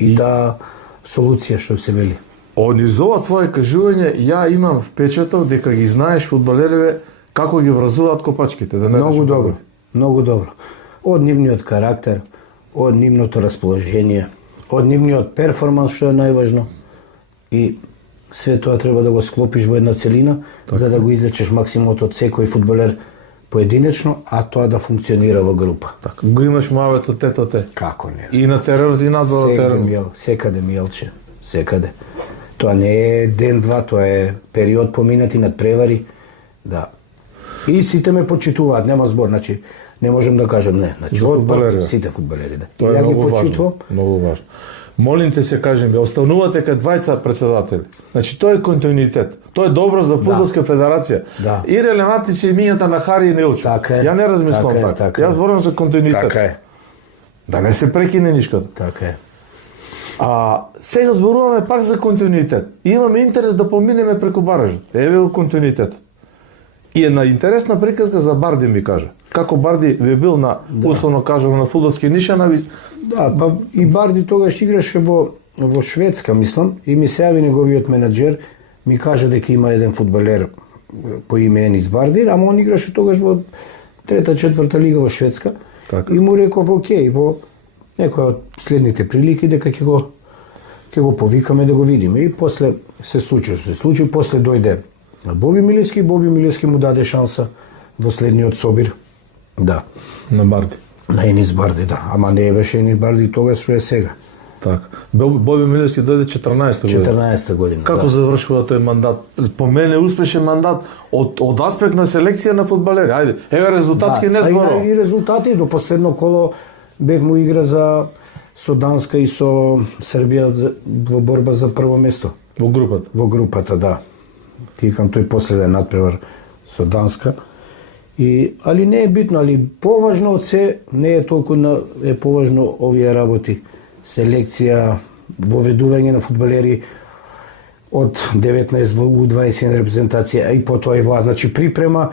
И да солуција што се вели. Низ ова твое кажување ја имам впечаток дека ги знаеш фудбалериве како ги вразуваат копачките, да не многу добро. Многу добро. Од нивниот карактер, од нивното расположение, од нивниот перформанс, што е најважно. И све тоа треба да го склопиш во една целина, така, за да го излечеш максимумот од секој фудбалер поединечно, а тоа да функционира во група. Така. Го имаш мавето тето-те. Како не? И на теренот и надвор од теренот. Секаде Мијалче, секаде. Тоа не е ден-два, тоа е период поминати над превари. Да. И сите ме почитуваат, нема збор, значи не можем да кажем не. Значи, сите фудбалери, да. Тоа е многу важно. Многу важно. Молим те се кажем, останувате кај двајца председатели. Значи тоа е континуитет. Тоа е добро за фудбалска федерација. Да. И релевантни се имињата на Хари и Нелчо. Така е. Ја не размислам така. Јас зборувам за континуитет. Така е. Да не се прекине нишката. Така е. Сега зборуваме пак за континуитет. И имаме интерес да поминеме преку баражот. Еве го континуитетот. И една интересна приказка за Барди ми кажа. Како Барди ви бил на, условно кажам, на фудбалски нишана. Да, па и Барди тогаш играше во Шведска, мислам, и ми се јави неговиот менаџер, ми кажа дека има еден фудбалер по име Енис Барди, ама он играше тогаш во трета-четврта лига во Шведска. Така. И му реков, окей, во некоја од следните прилики дека ќе го повикаме да го видиме. И после се случи, после дојде Боби Милевски му даде шанса во следниот собир. Да. На Барди. На Енис Барди, да. Ама не беше Енис Барди тогаш што е сега. Така. Боби Милевски дојде 14 година. Како завршува тој мандат? По мене успешен мандат од аспект на селекција на фудбалери. Ајде, еве резултатски не зборувам. И резултати до последно коло бев му игра со Данска и со Србија во борба за прво место. Во групата? Во групата, да. Тикам тој последен надпревар со Данска. Али не е битно, али поважно од се не е толку е поважно овие работи. Селекција, воведување на фудбалери од 19 во U21 репрезентација, и потоа и во, значи припрема,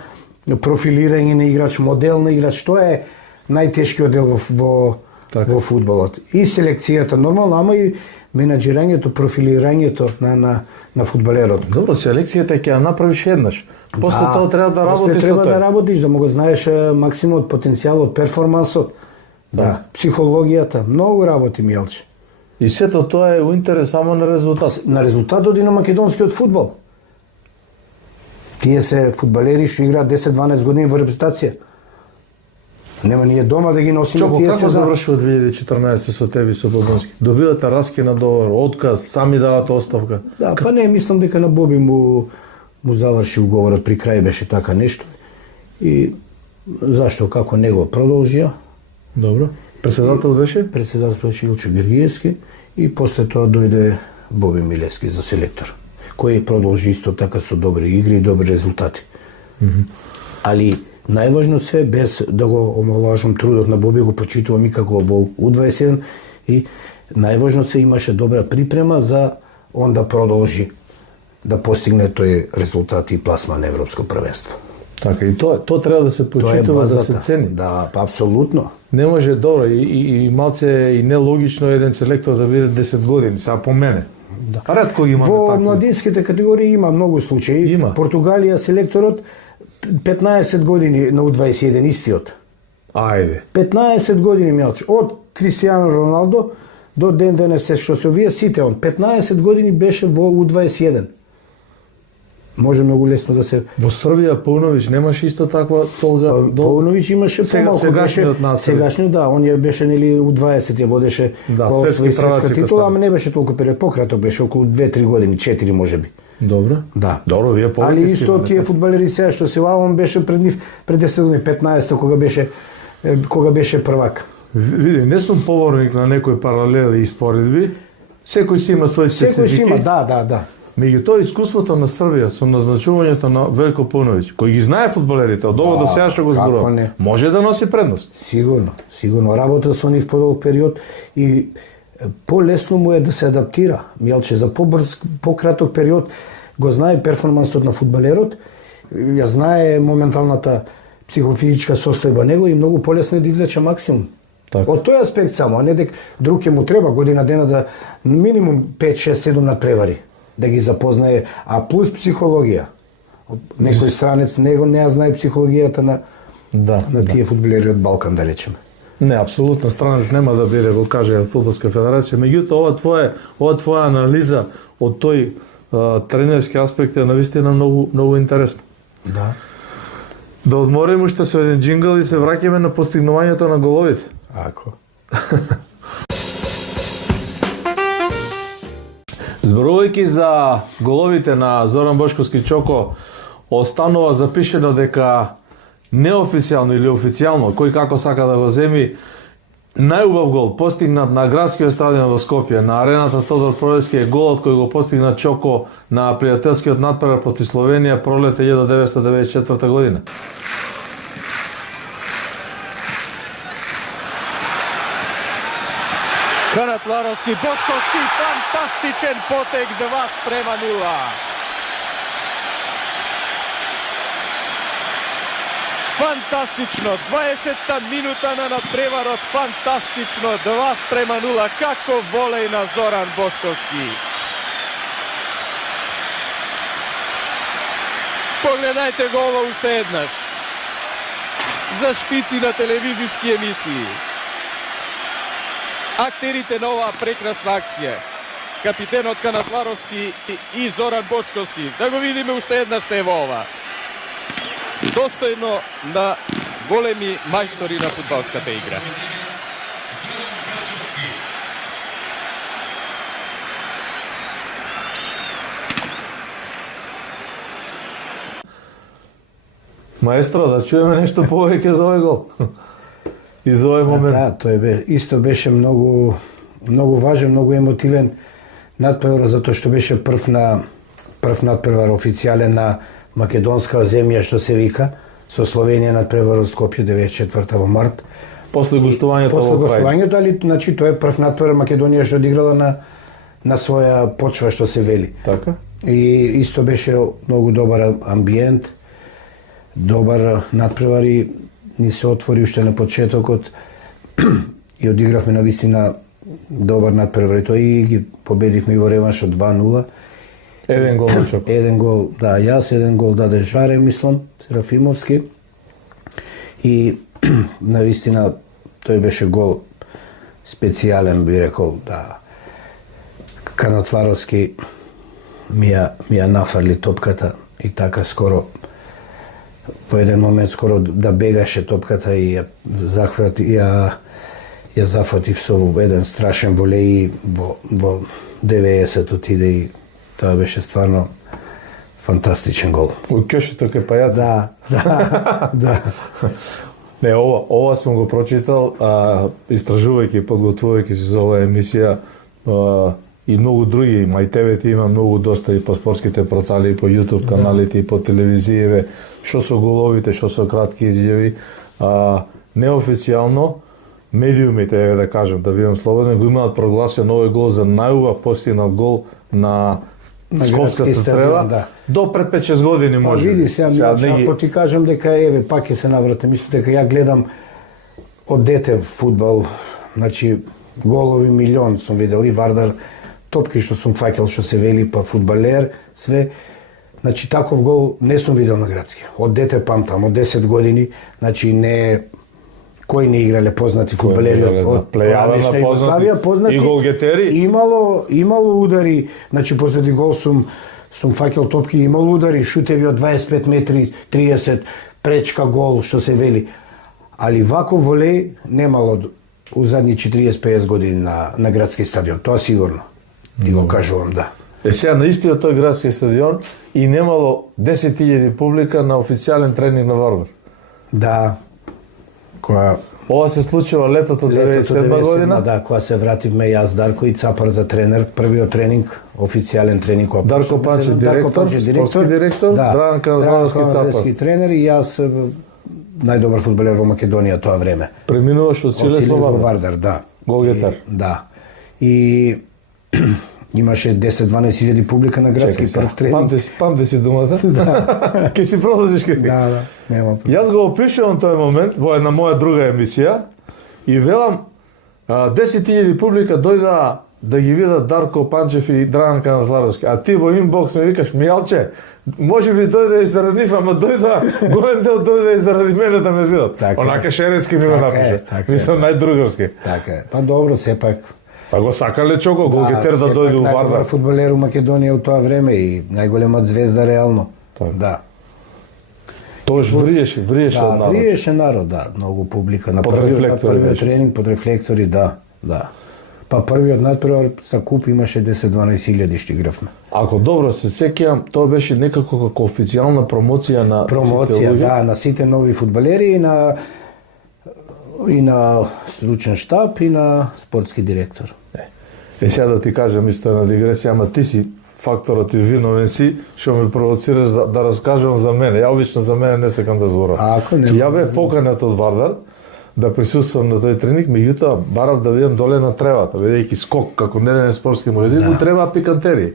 профилирање на играч, модел на играч, тоа е најтешкиот дел во Така. во фудбалот. И селекцијата нормално, ама и менаџирањето, профилирањето на фудбалерот. Добро, селекцијата ќе ја направиш еднаш. После тоа треба да после работиш треба со да тој. работиш, да му го знаеш максимумот, потенцијалот, перформансот, да, психологијата, многу работи Милче. И сето тоа е у интерес само на резултат. На резултатот и на македонскиот фудбал. Тие се фудбалери што играат 10-12 години во репрезентација. Нема ние дома да ги носиме, Чоко, тие како се завршува 2014 со тебе и со Бобонски? Добивате раскина договор, отказ, сами давате оставка. Да, па не, мислам дека на Боби му заврши уговорот при крај, беше така нешто. И зашто, како не го продолжија, Добро. Председател беше? председател беше Илчо Гергиевски и после тоа дојде Боби Милевски за селектор, кој продолжи исто така со добри игри и добри резултати. Али најважно све, без да го омалажам трудот на Боби, го почитувам и како во U21 и најважно се имаше добра припрема за он да продолжи да постигне тој резултат и пласма на Европско првенство. Така, и тоа треба да се Тоа е почитува, да базата. се цени. Да, па апсолутно. Не може добро и малце и нелогично еден селектор да биде 10 години, сега по мене. Да. Ретко ги имаме Во такви. младинските категории има многу случаи. Има. Португалија селекторот 15 години на U21 истиот. Ајде. 15 години Мелче. Од Кристијано Роналдо до ден денес што се овие сите он 15 години беше во U21. Може многу лесно да се Во Србија Пауновиќ немаше исто таква толга Пауновиќ имаше помалку, сегашниот насел. сегашниот да, он ја беше нели U20 ја водеше Да, кога светски освои правец светска и титула, Костан. ама не беше толку период, пократок беше околу 2-3 години, 4 можеби. Добро. Да. Добро, вие повеќе Али сте исто имале, тие така. фудбалери сега што се он беше пред нив пред 10 години, 15 кога беше првак. Види, не сум поборник на некои паралели и споредби. Секој си има своји специфики. Секој си има, да. Меѓутоа искуството на Србија со назначувањето на Велко Пауновиќ, кој ги знае фудбалерите, од ова до сега што го како зборувам, не. може да носи предност. Сигурно работа со нив подолг период и полесно му е да се адаптира. Милче за побрз, пократок период го знае перформансот на фудбалерот, ја знае моменталната психофизичка состојба него и многу полесно е да извлече максимум. Така. Од тој аспект само, а не дека друг ќе му треба година дена да минимум 5, 6, 7 надпревари да ги запознае, а плюс психологија. Некој странец него не ја знае психологијата на тие фудбалери од Балкан, да речеме. Не, апсолутно странец нема да биде, го каже Фудбалска федерација. Меѓутоа ова твоја анализа од тој тренерски аспект е навистина многу интересна. Да. Да одмориме уште со еден джингл и се враќаме на постигнувањето на головите. Ако. Зборувајќи за головите на Зоран Бошковски Чоко, останува запишено дека неофицијално или официјално, кој како сака да го земи, најубав гол постигнат на градскиот стадион во Скопје, на арената Тодор Проевски е голот кој го постигна Чоко на пријателскиот натпревар против Словенија пролете 1994 година. Канатларовски, Бошковски, фантастичен потег 2:0. Фантастично, 20-та минута на надпреварот, фантастично, 2:0, како волеј на Зоран Бошковски. Погледајте го ова уште еднаш. За шпици на телевизиски емисии. Актерите на оваа прекрасна акција. Капитенот Канатларовски и Зоран Бошковски. Да го видиме уште еднаш се во ова. Достојно на големи мајстори на фудбалската игра. Маестро, да чуеме нешто повеќе за овој гол. И за овој момент. Да, тој исто беше многу важен, многу емотивен надпревар, затоа што беше прв надпревар официјален на македонска земја, што се вика, со Словенија надпревар во Скопје 94 во март. После гостувањето После во крај. гостувањето, али значи тоа е прв надпревар Македонија што одиграла на своја почва, што се вели. Така. И исто беше многу добар амбиент, добар надпревар и ни се отвори уште на почетокот и одигравме на вистина добар надпревар. Тој и ги победивме и во реванш од 2-0. Еден гол за Чоко. Еден гол, да, јас, еден гол даде Жаре, мислам, Серафимовски. И навистина тој беше гол специјален, би рекол, да. Канатларовски ми ја нафарли топката и така скоро во еден момент скоро да бегаше топката и ја захвати, ја зафатив со еден страшен волеј во 90 отиде и тоа беше стварно фантастичен гол. У кешето кај пајаца. Да. Не, ова сум го прочитал, истражувајќи, подготвувајќи се за оваа емисија, и многу други, ма и тебе ти има многу доста и по спортските портали, и по YouTube каналите, и по телевизијеве, што со головите, што со кратки изјави. Неофицијално, медиумите, еве да кажем, да бидам слободен, го имаат прогласен овој гол за најубав постигнат гол на Скопската трева, да. До пред 5-6 години може. Види сега, ако ти кажам дека еве пак ќе се навратам, мислам дека ја гледам од дете фудбал, значи голови милион сум видел и Вардар, топки што сум фаќал, што се вели, па фудбалер, све. Значи таков гол не сум видел на градски. Од дете памтам, од 10 години, значи не кои не играле познати фудбалери од поранешна Југославија, познати. И голгетери. Имало удари, значи последни гол сум фаќал топки, имало удари, шутеви од 25 метри, 30, пречка гол, што се вели. Али ваков волеј немало у задни 40-50 години на градски стадион, тоа сигурно. Ти го кажувам, да. Сега на истиот тој градски стадион и немало 10.000 публика на официјален тренинг на Вардар. Да. Ова се случува летото 97 година. Да, кога се вративме јас, Дарко и Цапар за тренер, првиот тренинг, официјален тренинг. Дарко Панчев директор, спортски директор, Драган Канатларовски тренер и јас најдобар фудбалер во Македонија тоа време. Преминуваш од Силес во Вардар, да. Голгетар. Да. И имаше 10-12 илјади публика на градски прв тренинг. Памти си думата? Да. Ке си продолжиш како? Да, нема проблем. Јас го опишувам тој момент во една моја друга емисија и велам 10.000 публика дојда да ги видат Дарко Панчев и Драган Канатларовски. А ти во инбокс ми викаш, Мијалче, може би дојде и заради нив, ама дојда, голем дел дојде и заради мене да ме видат. Онака шерески ми го напиша. Мислам најдругарски. Така е. Па добро, сепак. Па го сакале Чоко, голгетер да дојде у Вардар. Најдобар фудбалер у Македонија у тоа време и најголемат звезда реално. Да. Тоаш вриеше од народ. Вриеше народ, да, многу публика на првиот тренинг под рефлектори, да. Па првиот надпревар за куп имаше 10-12 илјади што игравме. Ако добро се сеќавам, тоа беше некако како официјална промоција на сите луѓе. Да, на сите нови фудбалери и на стручен штаб и на спортски директор. Сега да ти кажам исто на дигресија, ама ти си факторот и виновен си, што ме провоцираш да раскажам за мене. Ја обично за мене не секам да зборам. Ја бев поканет од Вардар да присуствувам на тој тренинг, меѓутоа барав да видам доле на тревата, бидејќи скок како неделен спортски магазин, му треба пикантерија.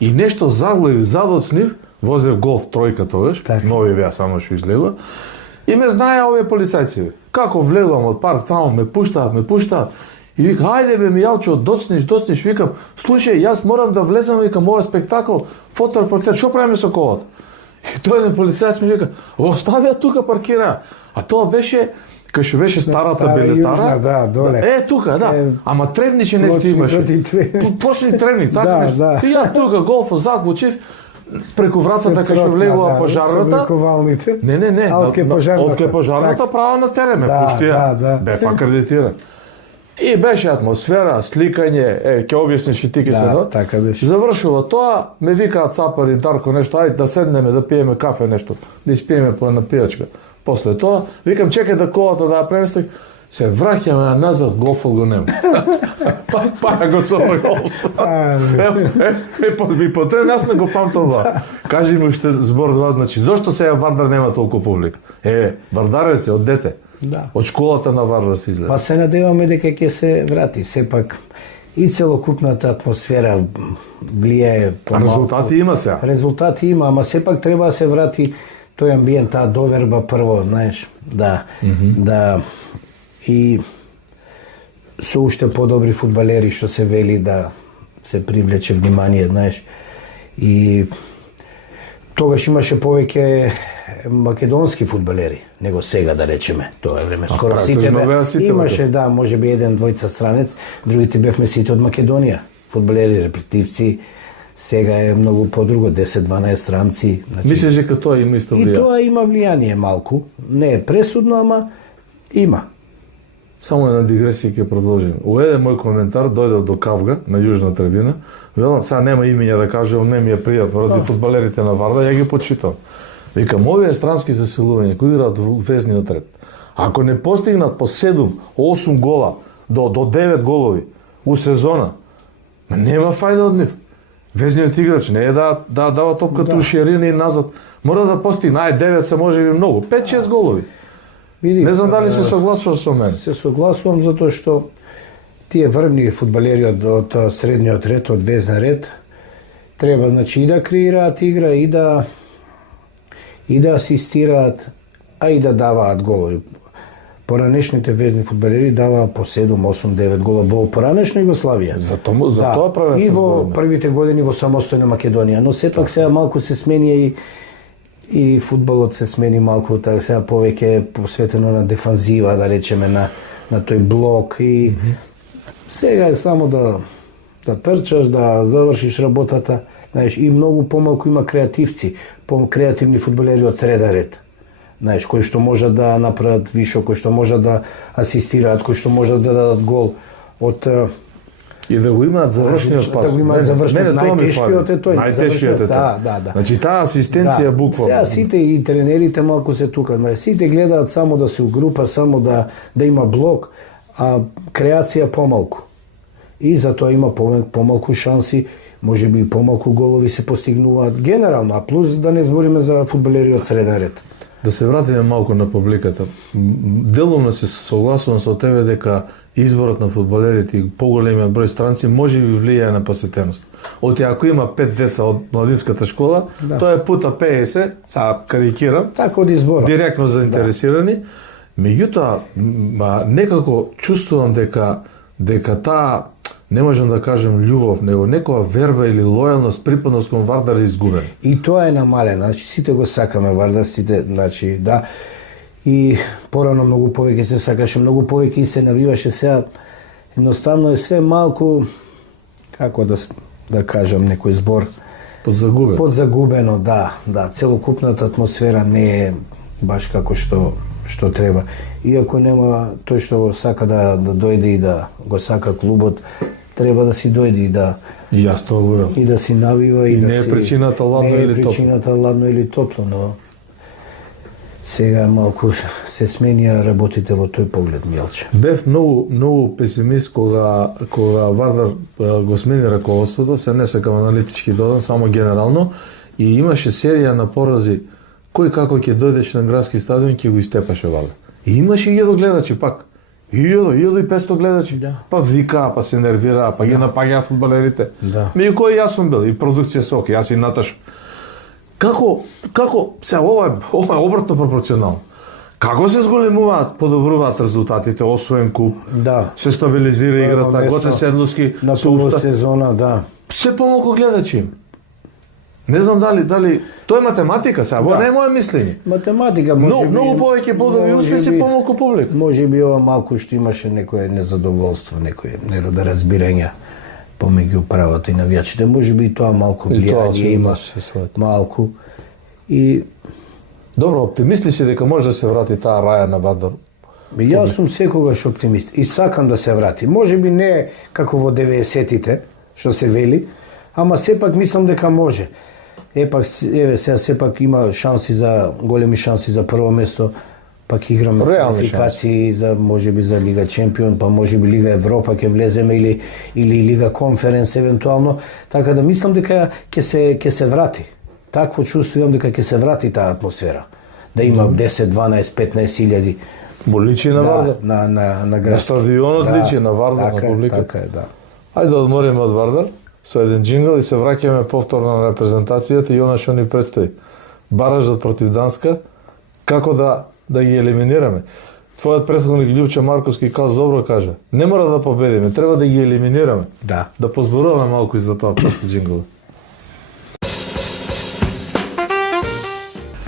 И нешто заглави задот с нив, возев голф тројка тогаш, нови беа само што излегува, и ме знаеа овие полицајци. Како влегувам од парк таму, ме пуштаат. И вика, ајде бе Мијалчо, доцниш, викам, слушај, јас морам да влезам, викам, ова спектакл, фоторепортер, што правиме со колата? И тој еден полицајец ми вика, остави ја тука паркира. А тоа беше кај што беше старата билетара. Да, доле. Тука, да. Ама тревниче нешто имаше. Почни тревник, така нешто. И ја тука голфот заклучив, преку вратата кај што влегува пожарната. Не. Од пожарната право на терен ме пуштија. Бев акредитиран. И беше атмосфера, сликање, ќе објасниш и ти ке се до. Така беше. Завршува тоа, ме викаат Цапар и Дарко нешто, ајде да седнеме да пиеме кафе нешто, да испиеме по една пијачка. После тоа, викам чекај да колата да ја преместих, се враќаме назад, голфот го нема. Па го сома голф. И потребно, јас не го памтам тоа. Кажи ми уште збор два, значи, зошто сега Вардар нема толку публика? Вардаровец е од дете. Од школата на Вардар се изгледа. Па се надеваме дека ќе се врати, сепак и целокупната атмосфера влијае помалку. Резултати има сега. Резултати има, ама сепак треба да се врати тој амбиент, таа доверба прво, знаеш, да. И со уште подобри фудбалери што се вели да се привлече внимание, знаеш. И тогаш имаше повеќе македонски фудбалери него сега, да речеме. Тоа е време. Скоро сите имаше, да, можеби еден двојца странец, другите бевме сите од Македонија. Фудбалери, репретивци. Сега е многу подруго, 10-12 странци. Значи, мислиш дека тоа има исто влијание? И тоа има влијание малку. Не е пресудно, ама има. Само една дигресија ќе продолжим. У еден мој коментар дојдов до Кавга на Јужна трибина. Велам, сега нема имења да кажам, не ми е пријатно ради фудбалерите на Вардар, ја ги почитам. Викам, овие странски заселувања кои играат во везниот ред, ако не постигнат по 7-8 гола до 9 голови у сезона, нема фајда од нив. Везниот играч не е да дава топката у ширина и назад. Мора да постигне, 9 се може и многу, 5-6 голови. Види, не знам дали се согласуваш со мене. Се согласувам затоа што тие врвни фудбалери од средниот ред, од везен ред, треба значи и да креираат игра, и да асистираат, а и да даваат голови. Поранешните везни фудбалери даваа по 7, 8, 9 гола во поранешна Југославија. За тоа правеме. И во првите години во самостојна Македонија, но сепак сега малку се смени и фудбалот се смени малку, така сега повеќе посветено на дефанзива, да речеме, на тој блок и сега е само да трчаш, да завршиш работата, знаеш, и многу помалку има креативци, креативни фудбалери од среда ред. Знаеш, кои што можат да направат вишо, кои што можат да асистираат, кои што можат да дадат гол од и да го имаат завршниот пас. Да го имаат завршниот, најтешкиот е тој. Најтешкиот е тој. Да. Значи таа асистенција буквално. Сега сите и тренерите малку се тука, знаеш, сите гледаат само да се угрупа, само да има блок, а креација помалку. И затоа има помалку шанси, можеби и помалку голови се постигнуваат генерално, а плюс да не збориме за фудбалери од среден ред. Да се вратиме малку на публиката. Делумно се согласувам со тебе дека изборот на фудбалерите и поголемиот број странци може би влијае на посетеност. Оти ако има 5 деца од младинската школа, тоа е пута 50, сега карикирам, така од избора. Директно заинтересирани. Меѓутоа, некако чувствувам дека таа, не можам да кажем љубов, него некоја верба или лојалност, припадност кон Вардар е изгубена. И тоа е намалено, значи сите го сакаме Вардар, сите, значи да. И порано многу повеќе се сакаше, многу повеќе и се навиваше, сега едноставно е све малку, како да кажам некој збор, подзагубено, да, целокупната атмосфера не е баш како што треба. Иако нема тој што го сака да дојде и да го сака клубот, треба да си дојде и да си навива и да не е си причината ладно или топло, но сега малку се сменија работите во тој поглед, Милче. Бев многу песимист кога Вардар го смени раководството, се не сакам аналитички додам, само генерално, и имаше серија на порази кој како ќе дојдеш на градски стадион ќе го истепаше Вардар. И имаше 1000 гледачи пак. 1500 гледачи. Да. Па викаа, па се нервираа, па ги напаѓаа фудбалерите. Да. Меѓу кои јас сум бил и продукција СОК, јас и Наташа. Како сега ова е обратно пропорционално. Како се зголемуваат, подобруваат резултатите, освоен куп, се стабилизира играта, Гоце Седловски на полусезона, да. Се помалку гледачи. Не знам дали тоа е математика сега, во не е мое мислење. Математика може би многу повеќе бодови успеси, помалку публика. Може би ова малку што имаше некое незадоволство, некое неразбирање помеѓу правата и навијачите, може би и тоа малку влијание има, малку. И добро, оптимист си дека може да се врати таа раја на Вардар? Јас сум секогаш оптимист и сакам да се врати. Може би не како во 90-тите, што се вели, ама сепак мислам дека може. Сега сепак има големи шанси за прво место, пак играме квалификации за можеби за Лига Чемпион, па можеби Лига Европа ќе влеземе или Лига Конференс евентуално, така да мислам дека ќе се врати. Такво чувствувам дека ќе се врати таа атмосфера. Да има 10, 12, 15 илјади. Му личи на Вардар. На град. На стадионот личи на Вардар, на публиката. Така е, да. Ајде да одмориме од Вардар со еден джингл и се враќаме повторно на репрезентацијата и она што ни предстои. Баражот против Данска, како да ги елиминираме. твојот претходник Љупче Марковски добро кажа. Не мора да победиме, треба да ги елиминираме. Да. Да позборуваме малку и за тоа после джингл.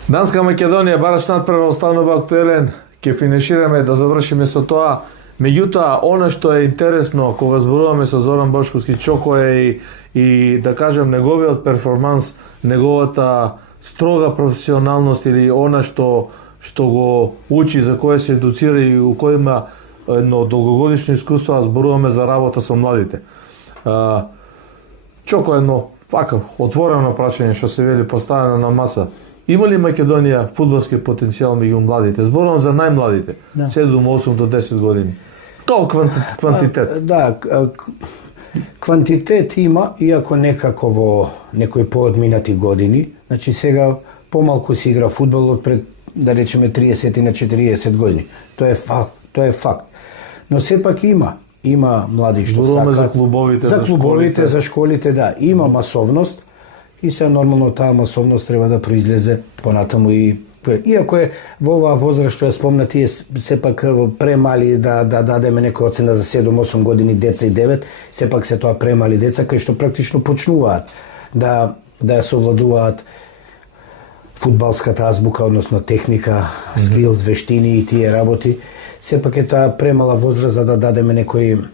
Данска Македонија бараш надпревар останува актуелен. Ќе финишираме да завршиме со тоа. Меѓутоа, она што е интересно кога зборуваме со Зоран Бошковски Чоко е и да кажем неговиот перформанс, неговата строга професионалност или она што го учи, за кое се едуцира и у кој има едно долгогодишно искуство, а зборуваме за работа со младите. Чоко едно вака отворено прашање што се вели поставено на маса. Има ли Македонија фудбалски потенцијал меѓу младите? Зборувам за најмладите, 7, 8 до 10 години. Тоа квантитет. Да, квантитет има, иако некако во некои поодминати години. Значи сега помалку се игра фудбал од пред, да речеме, 30 на 40 години. Тоа е факт. Но сепак има млади што зборуваме сакаат. за клубовите, за клубовите, за школите, да. Има масовност и се нормално таа масовност треба да произлезе понатаму и иако е во оваа возраст што ја спомна тие сепак премали да дадеме некоја оцена за 7-8 години деца и 9, сепак се тоа премали деца кои што практично почнуваат да ја совладуваат фудбалската азбука, односно техника, скилс, вештини и тие работи. Сепак е таа премала возраст за да дадеме некој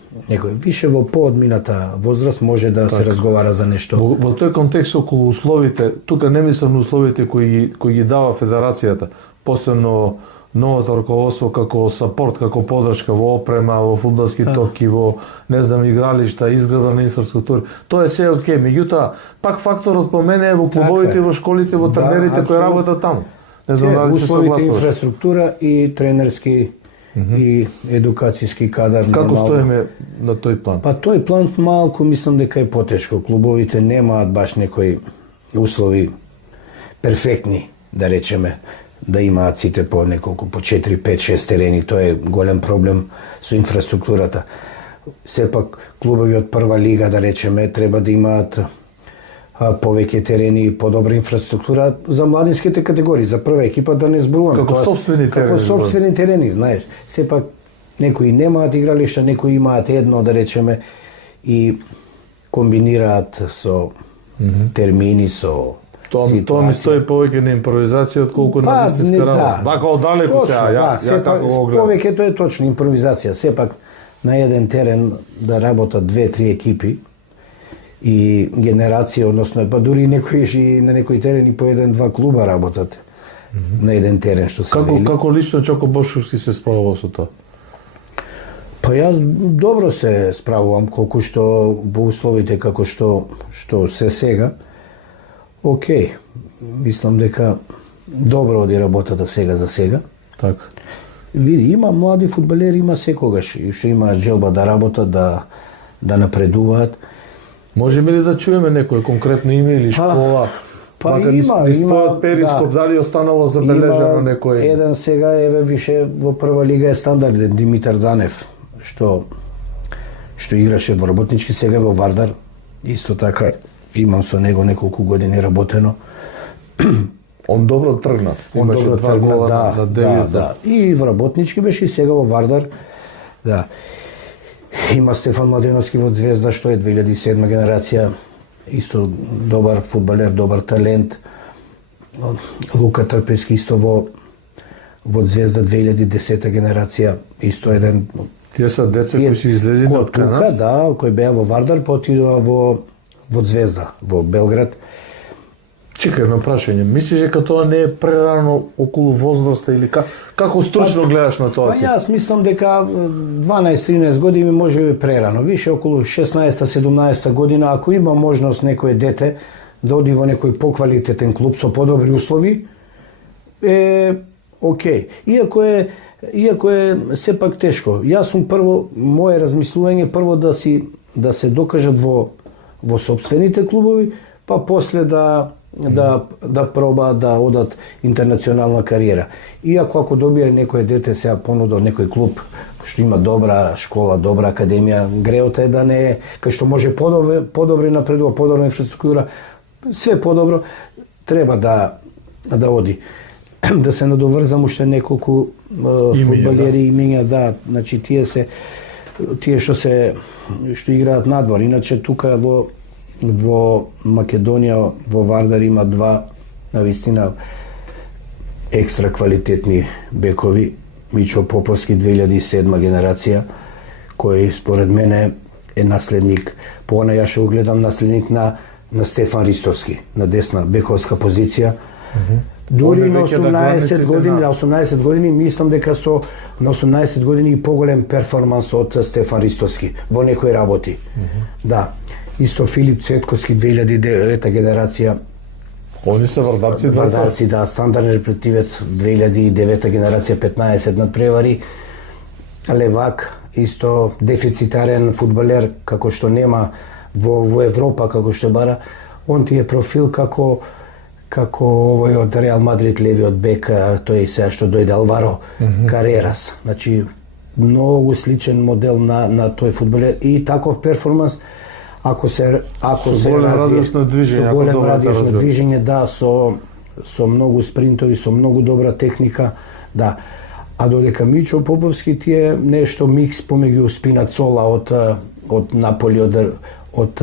више во поодмината возраст може да се разговара за нешто. Во тој контекст околу условите, тука не мислам на условите кои ги дава федерацијата, посебно новото раководство како сапорт, како подршка во опрема, во фудбалски токи, во игралишта, изграда на инфраструктура. Тоа е се окей, меѓутоа пак факторот по мене е во клубовите, во школите, во тренерите кои работат таму. Не знам дали се условите, инфраструктура и тренерски и едукацијски кадар. Како стоиме на тој план? Па тој план малку мислам дека е потешко. Клубовите немаат баш некои услови перфектни, да речеме, да имаат сите по неколку, по 4, 5, 6 терени. Тоа е голем проблем со инфраструктурата. Сепак клубови од прва лига, да речеме, треба да имаат повеќе терени и подобра инфраструктура за младинските категории, за прва екипа да не зборуваме. Како сопствени терени, знаеш. Сепак некои немаат игралишта, некои имаат едно, да речеме, и комбинираат со термини, со ситуација. Тоа ми стои повеќе на импровизација отколку на вистинска работа. Вака оддалеку сега, ја како го гледам. Повеќе тоа е точно импровизација. Сепак на еден терен да работат 2-3 екипи и генерација, односно, па дури некои на некои терени по 1-2 клуба работат на еден терен, што се вели. Како лично Чоко Бошковски се справува со тоа? Па јас добро се справувам, колку што во условите како што се сега. Океј, мислам дека добро оди работата сега за сега. Така. Види, има млади фудбалери, има секогаш и што имаат желба да работат, да напредуваат. Можеме ли да чуеме некој конкретно име или школа? Па има твојот перископ, дали останало забележано некој? Еден сега више во прва лига е стандарден, Димитар Данев, што играше во Работнички, сега во Вардар. Исто така имам со него неколку години работено. Он добро тргна. Имаше 2 гола на дебјутот. Да. И во Работнички беше и сега во Вардар. Да. Има Стефан Младеновски во Звезда, што е 2007 генерација, исто добар фудбалер, добар талент. Лука Трпевски исто во Звезда 2010 генерација, исто еден. Тие се деца кои се излезени од Канас? Да, кој беа во Вардар, па отидоа во Звезда, во Белград. Чекај на прашање, мислиш дека тоа не е прерано околу возраста или како стручно гледаш на тоа? Па јас мислам дека 12-13 години може би прерано, више околу 16-17 година, ако има можност некое дете да оди во некој поквалитетен клуб со подобри услови, е окей. Иако е сепак тешко. Јас сум прво, моje размислување прво да се докажат во сопствените клубови, па после да пробаат да одат интернационална кариера. Иако ако добие некој дете сега понуда од некој клуб што има добра школа, добра академија, греот е да не е, кај што може подобри напредува, подобра инфраструктура, све подобро, треба да оди. Да се надоврзам уште неколку фудбалери имења, да, значи тие што играат надвор. Иначе тука во Македонија, во Вардар има два навистина екстра квалитетни бекови. Мичо Поповски 2007 генерација, кој според мене е наследник, јас што го гледам наследник на Стефан Ристовски, на десна бековска позиција. Дури на 18 години, мислам дека на 18 години и поголем перформанс од Стефан Ристовски во некои работи. Да. Исто Филип Цветковски 2009 генерација. Они се вардарци, Вардарци, да, стандарден репретивец 2009 генерација 15 надпревари. Левак, исто дефицитарен фудбалер, како што нема во Европа, како што бара. Он ти е профил како овој од Реал Мадрид левиот бек, тој сега што дојде Алваро Карерас. Значи, многу сличен модел на тој фудбалер и таков перформанс ако се голем радосно движење, голем радосно движење, да, со многу спринтови, со многу добра техника, да. А додека Мичо Поповски ти е нешто микс помеѓу Спинацола од Наполи, од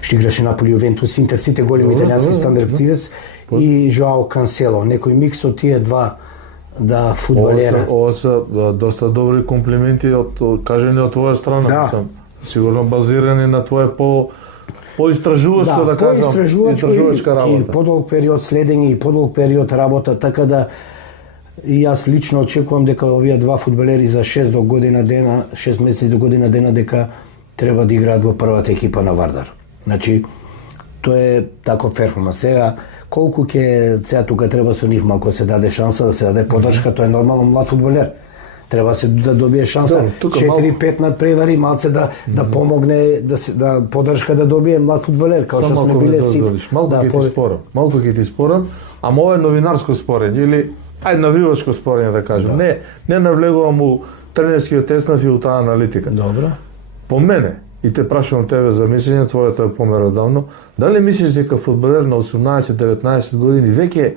што играше Наполи, Јувентус, Интер, сите големи италијански стандартивец и Жоао Кансело, некој микс од тие два фудбалера. Ова се доста добри комплименти кажани од твоја страна, мислам. Сигурно базирани на твое по-истражувачко, да кажам, истражувачка работа. И подолг период следење и подолг период работа, така да и јас лично очекувам дека овие два фудбалери за 6 месеци до година дена дека треба да играат во првата екипа на Вардар. Значи, тоа е таков перформанс. Сега, колку сега тука треба со нив малку се даде шанса, да се даде поддршка, тоа е нормално млад фудбалер. Треба се да добие шанса, 4-5 надпревари, малце да помогне, да поддршка да добие млад фудбалер, као што сме биле сите. Малку ќе ти спорам, ама ова е новинарско спорење или навивачко спорење, да кажем. Не навлегувам у тренерскиот теснав и у таа аналитика. Добро. По мене, и те прашувам тебе за мислење, твоето е померодавно, дали мислиш дека фудбалер на 18-19 години веќе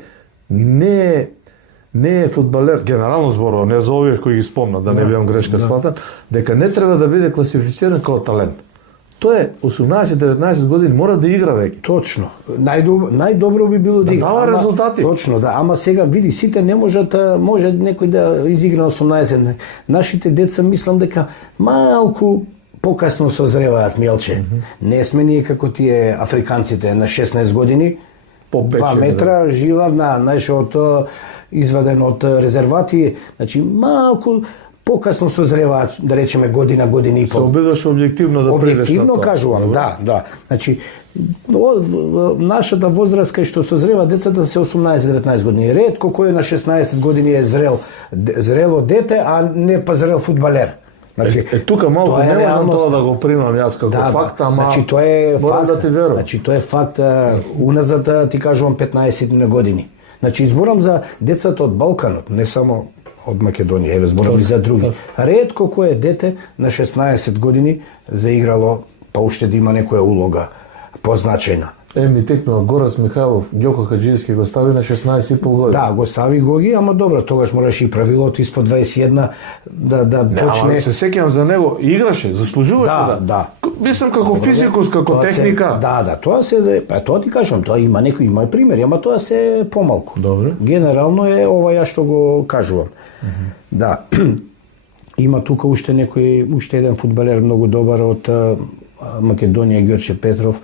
не е фудбалер, генерално зборува, не за овие кои ги спомнат, да не бидам грешка сватан, дека не треба да биде класифициран како талент. Тоа е 18-19 години, мора да игра веќе. Точно. Најдобро би било да игра. Дава резултати. Точно, да. Ама сега види, сите не може некој да изигра 18. Нашите деца мислам дека малку покасно созреваат, Милче. Не сме ние како тие африканците на 16 години, по 2 метра, жива, изваден од резервати, значи малку покасно созреваат, да речеме година и пол. Се обидаш објективно да придеш на тоа. Објективно кажувам, да. Значи, нашата возраст кај што созрева децата се 18-19 години. Ретко кој на 16 години е зрело дете, а не па зрел фудбалер. Значи, тука малку не можам тоа да го примам јас како факт, ама значи тоа е факт. Да ти верувам. Значи тоа е факт, уназад ти кажувам 15 на години. Значи зборам за децата од Балканот, не само од Македонија, еве зборам и за други. Ретко кој е дете на 16 години заиграло, па уште да има некоја улога позначена. Ми текнува Горас Михајлов, Ѓоко Хаџиевски го стави на 16,5 години. Да, го стави го ги, ама добро, тогаш мораш и правилото испод 21 да почне. Се сеќавам за него, играше, заслужуваше да. Мислам како физикус, како техника. Да, тоа ти кажам, тоа има примери, ама тоа се помалку. Добро. Генерално е ова ја што го кажувам. Да. Има тука уште еден фудбалер многу добар од Македонија, Ѓорче Петров,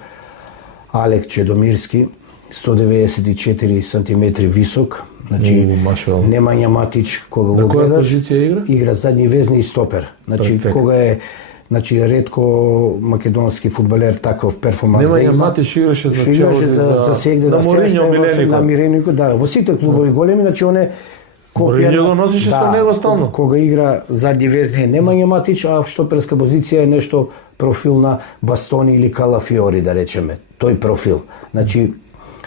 Алек Чедомирски, 194 сантиметри висок, значи Немања Матич, кога го гледаш, која позиција игра? Игра задни везни и стопер. Значи кога е ретко македонски фудбалер таков перформанс да има. Немања Матич играше за Челси, за Сегде, на Морињо, на Миленико, да, во сите клубови големи, значи он е Морињо го носише со него стално. Кога игра задни везни е Немања Матич, а штоперска позиција е нешто профил на Бастони или Калафиори, да речеме. Тој профил. Значи,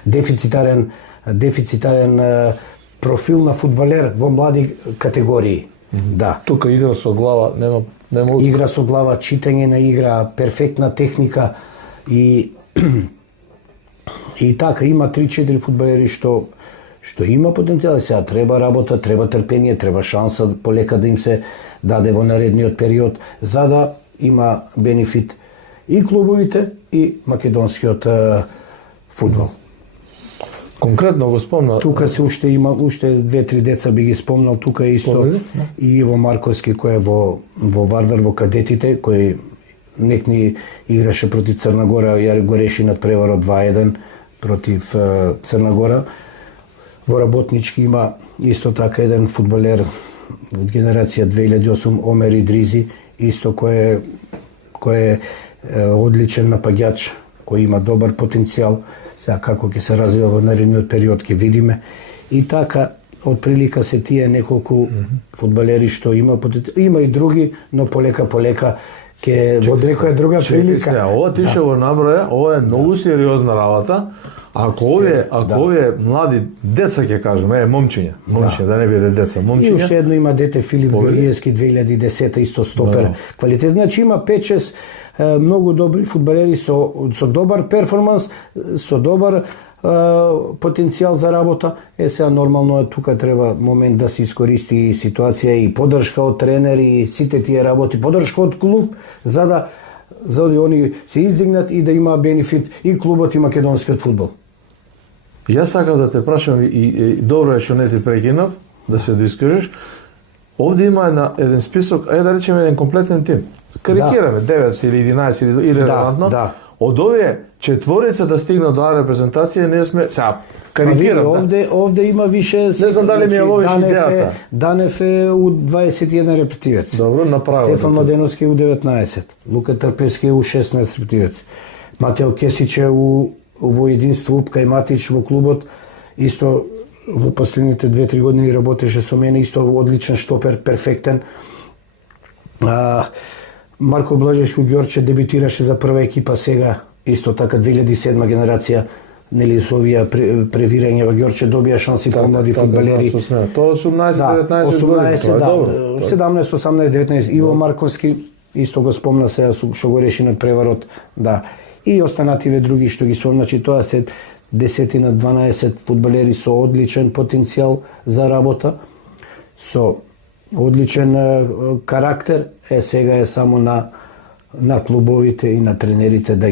дефицитарен профил на фудбалер во млади категории. Да. Тука игра со глава, нема игра со глава, читање на игра, перфектна техника и така има 3-4 фудбалери што што има потенцијал, сега треба работа, треба трпение, треба шанса полека да им се даде во наредниот период, за да има бенефит и клубовите и македонскиот фудбал. Конкретно го спомна. Тука се уште има 2-3 деца би ги спомнал, тука е исто и Иво Марковски кој е во Вардар во кадетите, кој некни играше против Црна Гора, ја го реши над преварот 2-1 против Црна Гора. Во Работнички има исто така еден фудбалер од генерација 2008, Омер Идризи, исто кој е одличен напаѓач, кој има добар потенцијал. Сега како ќе се развива во наредниот период ќе видиме. И така, од прилика се тие неколку фудбалери што има потенцијал. Има и други, но полека ќе во некоја друга прилика. Ова ти што го наброја, ова е многу сериозна работа. Ако овие млади деца ќе кажеме, момчиња, да не биде деца, момчиња. И уште едно има дете Филип Георгиевски 2010 исто стопер. Квалитет, значи има 5-6 многу добри фудбалери со добар перформанс, со добар потенцијал за работа. Сега нормално е тука треба момент да се искористи ситуација и поддршка од тренери и сите тие работи, поддршка од клуб за да они се издигнат и да има бенефит и клубот и македонскиот фудбал. Јас сакам да те прашам и добро е што не ти прекинав, да се доискажеш. Овде има еден список, ајде да речеме еден комплетен тим. Карикираме 9 или 11 или релевантно. Од овие четворица да стигнат до репрезентација, ние сме сега карикирам. Овде има више. Не знам дали ми ја ловиш идејата. Данев е у 21 репетивец. Добро, направо. Стефан Младеновски у 19. Лука Трпевски е у 16 репетивец. Матео Кесич е во единство Упка и Матич во клубот. Исто во последните 2-3 години работеше со мене, исто одличен штопер, перфектен. Марко Блажешко Ѓорче дебитираше за прва екипа сега, исто така 2007 генерација, нели со овие превирање во Ѓорче добија шанси по млади фудбалери. Тоа 18-19 години, тоа е добро. 17-18-19 Иво Марковски исто го спомна сега што го реши над преварот, да. И останативе други што ги спомна, че тоа се 10-12 фудбалери со одличен потенцијал за работа, со одличен карактер, сега е само на клубовите и на тренерите да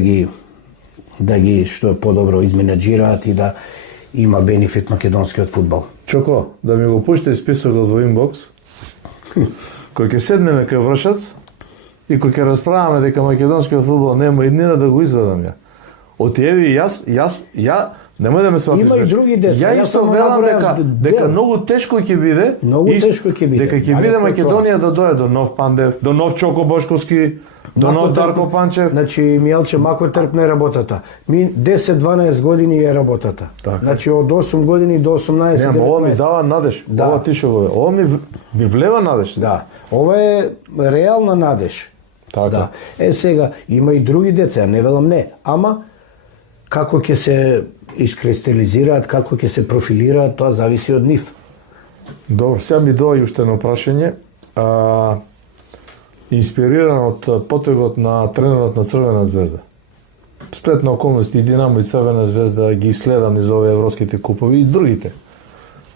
ги што е подобро изменаџираат и да има бенефит македонскиот фудбал. Чоко, да ми го пуште списокот во инбокс, кој ќе седнеме кај Вршац и кој ќе расправаме дека македонскиот фудбал нема иднина да го извадам ја. Оти еви ја немој да ме сватиш. Има и други деца. Ја исто велам дека многу тешко ќе биде. Многу тешко ќе биде. Дека ќе биде Македонија да дојде до нов Пандев, до нов Чоко Бошковски, до нов Дарко Панчев. Значи Мијалче мако трпне работата. Ми 10-12 години е работата. Така. Значи од 8 години до 18. Нема, ова ми дава надеж. Да. Ова ти што го ве. Ова ми влева надеж. Да. Ова е реална надеж. Така. Да. Сега има и други деца, не велам не, ама како ќе се искристализираат, како ќе се профилираат, тоа зависи од нив. Добро, сега ми доаѓа уште едно прашање. Инспириран од потегот на тренерот на Црвена звезда. Сплетна околности и Динамо и Црвена звезда ги следам низ овие европските купови и другите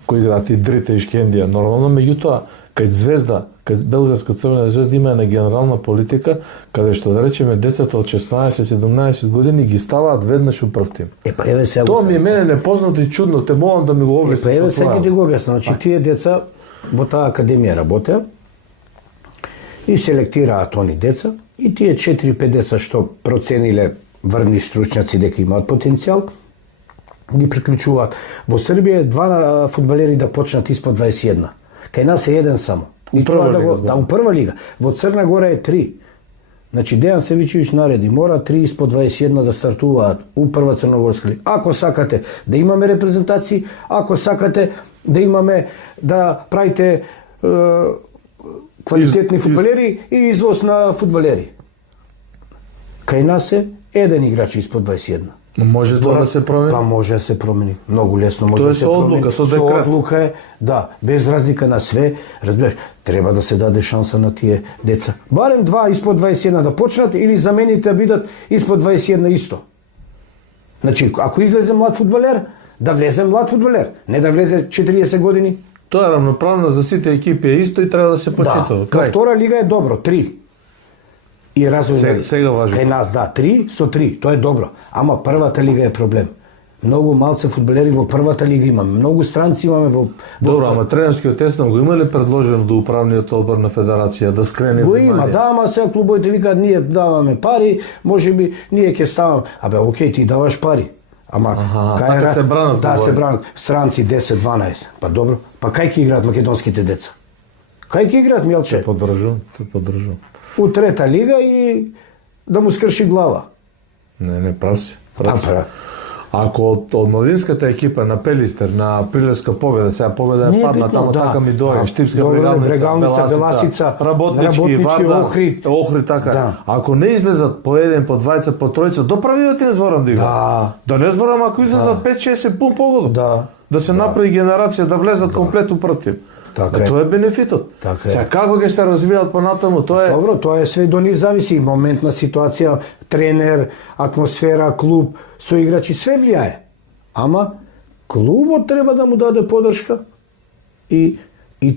кои играат и Дрите и Шкендија. Нормално, меѓутоа, кај Звезда, кај Белградска Црвена звезда има една генерална политика каде што да речеме децата од 16-17 години ги ставаат веднаш у прв тим. Па еве сега. Тоа ми е мене непознато и чудно, те молам да ми го објасниш. Па еве сега ти го објаснам. Значи тие деца во таа академија работеа и селектираат они деца и тие 4-5 деца што процениле врвни стручњаци дека имаат потенцијал ги приклучуваат. Во Србија 2 фудбалери да почнат испод 21. Кај нас е еден само. И тоа у прва лига. Во Црна Гора е 3. Значи Дејан Севичевиќ нареди, мора 3 испод 21 да стартуваат у прва црногорска лига. Ако сакате да имаме репрезентации, ако сакате да имаме да правите квалитетни фудбалери и извоз на фудбалери. Кај нас е еден играч испод 21. Може тоа да се промени? Па може да се промени. Многу лесно може да се промени. Со одлука е, да, без разлика на све, разбираш, треба да се даде шанса на тие деца. Барем 2 испод 21 да почнат или замените да бидат испод 21 исто. Значи, ако излезе млад фудбалер, Да влезе млад фудбалер, не да влезе 40 години. Тоа е рамноправно за сите екипи, е исто и треба да се почитува. Да, втора лига е добро, 3. И развој Сега важи. кај нас, да, 3 со 3, тоа е добро. Ама првата лига е проблем. Многу малце фудбалери во првата лига имаме, многу странци имаме во... Добро, ама тренерскиот тестам го има ли предложено до управниот одбор на федерација да скрене Го внимание? има, да, ама сега клубовите викаат ние даваме пари, можеби ние ќе ставаме. Абе, окей, ти даваш пари. Ама така се бранат Да, клубови. се бранат. Странци 10-12. Па добро. Па кај ќе играат македонските деца? Кај ќе играат, Милче? Поддржувам. У трета лига и да му скрши глава. Не, прав си. Па. Ако од младинската екипа на Пелистер, на Прилевска победа, сега победа Не е е падна, битно, тамо да. така ми дое, Да. Штипска Добре, Брегалница, Беласица, Работнички, Вардар, Охрид, така. Да. Ако не излезат по еден, по двајца, по тројца, до правиот им зборам да играат. Да. Да не зборам ако излезат 5-6 е пун погода. Да. Да се направи генерација да влезат комплетно против. Така е. Тоа е бенефитот. Така е. Сега како ќе се развијат понатаму, тоа е Добро, тоа е све до нив зависи. Моментна ситуација, тренер, атмосфера, клуб, соиграчи, све влијае. Ама клубот треба да му даде поддршка и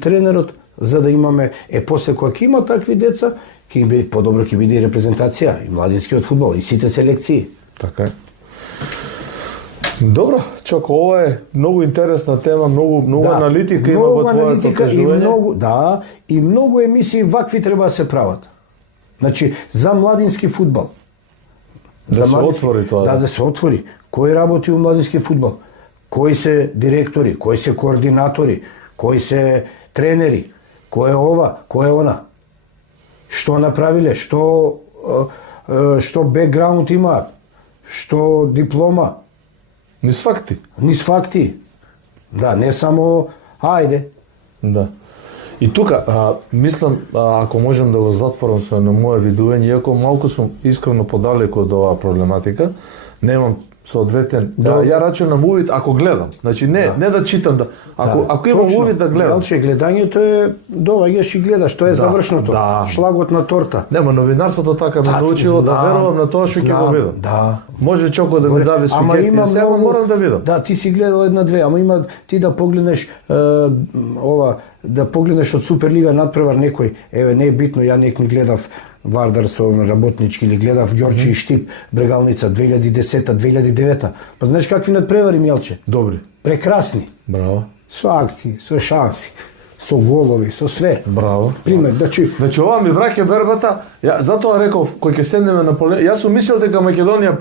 тренерот за да имаме после кога ќе има такви деца, ќе им биде подобро, ќе биде и репрезентација, и младинскиот фудбал, и сите селекции. Така е. Добро, Чоко, ова е многу интересна тема, многу аналитика има во твоето кажување. И многу емисии вакви треба да се прават. Значи, за младински фудбал. Да се отвори тоа. Да се отвори. Кој работи у младински фудбал? Кои се директори, кои се координатори, кои се тренери, кој е ова, кој е она? Што направиле, што бекграунд имаат, што диплома, Низ факти. низ факти. Да, не само ајде. Да. И тука, мислам, ако можем да го затворам со на моје видување, иако малку сум искрено подалеку од оваа проблематика, немам соодветен. Ја рачунам увид ако гледам. Значи не да читам, ако имам увид да гледам. Че гледањето е доаѓаш и гледаш, тоа е завршното. Шлагот на торта. Нема новинарството така ме научило да верувам на тоа што ќе го видам. Да. Може Чоко да ми даде сугестија, сега морам да видам. Да, ти си гледал една-две, ама има ти да погледнеш да погледнеш од Суперлига надпревар некој, еве не е битно, ја некој гледав Вардар со работнички или гледав Ѓорчи и Штип, Брегалница 2010-2009. Па знаеш какви надпревари, Милче? Добри. Прекрасни. Браво. Со акции, со шанси, со голови, со све. Браво. Пример, Значи ова ми враќа вербата. Ја затоа реков кој ќе седнеме на поле. Јас сум мислел дека Македонија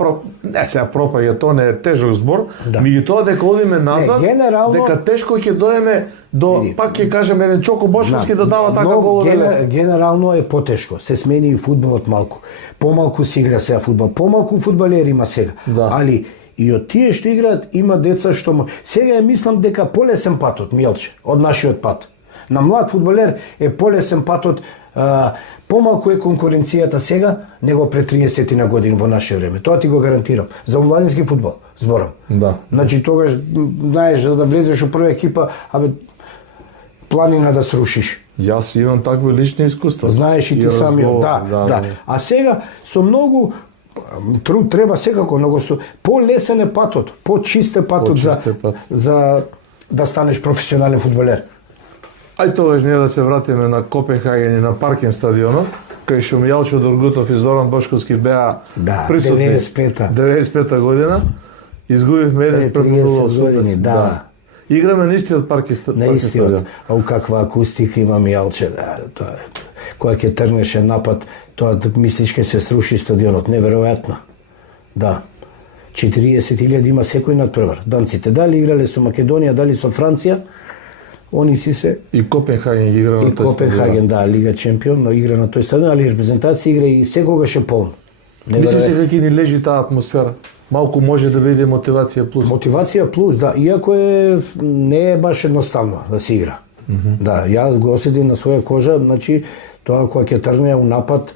не сега пропаѓа, тоа не е тежок збор, меѓутоа дека одиме назад, дека тешко ќе доеме до пак ќе кажем еден Чоко Бошковски да дава така голови. Генерално е потешко. Се смени и фудбалот малку. Помалку се игра сега фудбал. Помалку фудбалери има сега. Али и од тие што играат има деца што сега мислам дека полесен патот, Милче, од нашиот пат. На млад фудбалер е полесен патот, помалку е конкуренцијата сега него пред 30 на години во наше време. Тоа ти го гарантирам. За младински фудбал зборам. Да. Значи тогаш знаеш за да влезеш во прва екипа, планина да срушиш. Јас имам такви лични искуства. Знаеш и ти самиот, да. А сега со многу труд треба секако, но со полесен е патот, почист е патот за да станеш професионален фудбалер. Ај тогаш ние да се вратиме на Копенхаген и на Паркен стадионот, кај што Мијалчо Доргутов и Зоран Бошковски беа присутни 95-та година. Изгубивме 1-0 години, да. Играме на истиот Паркен стадион. Ау каква акустика има Мијалче, тоа е. Кога ќе тргнеше напад, тоа мислиш ќе се сруши стадионот, неверојатно. Да. 40.000 има секој надпревар. Данците дали играле со Македонија, дали со Франција, они си се... И Копенхаген игра на тој стадион. И Копенхаген, да, Лига Чемпион, но игра на тој стадион, али репрезентација игра и секогаш е полн. Мислиш дека ќе ни лежи таа атмосфера? Малку може да биде мотивација плюс. Мотивација плюс, да, иако не е баш едноставно да се игра. Да, јас го осетив на своја кожа, значи тоа кога ќе тргне у напад,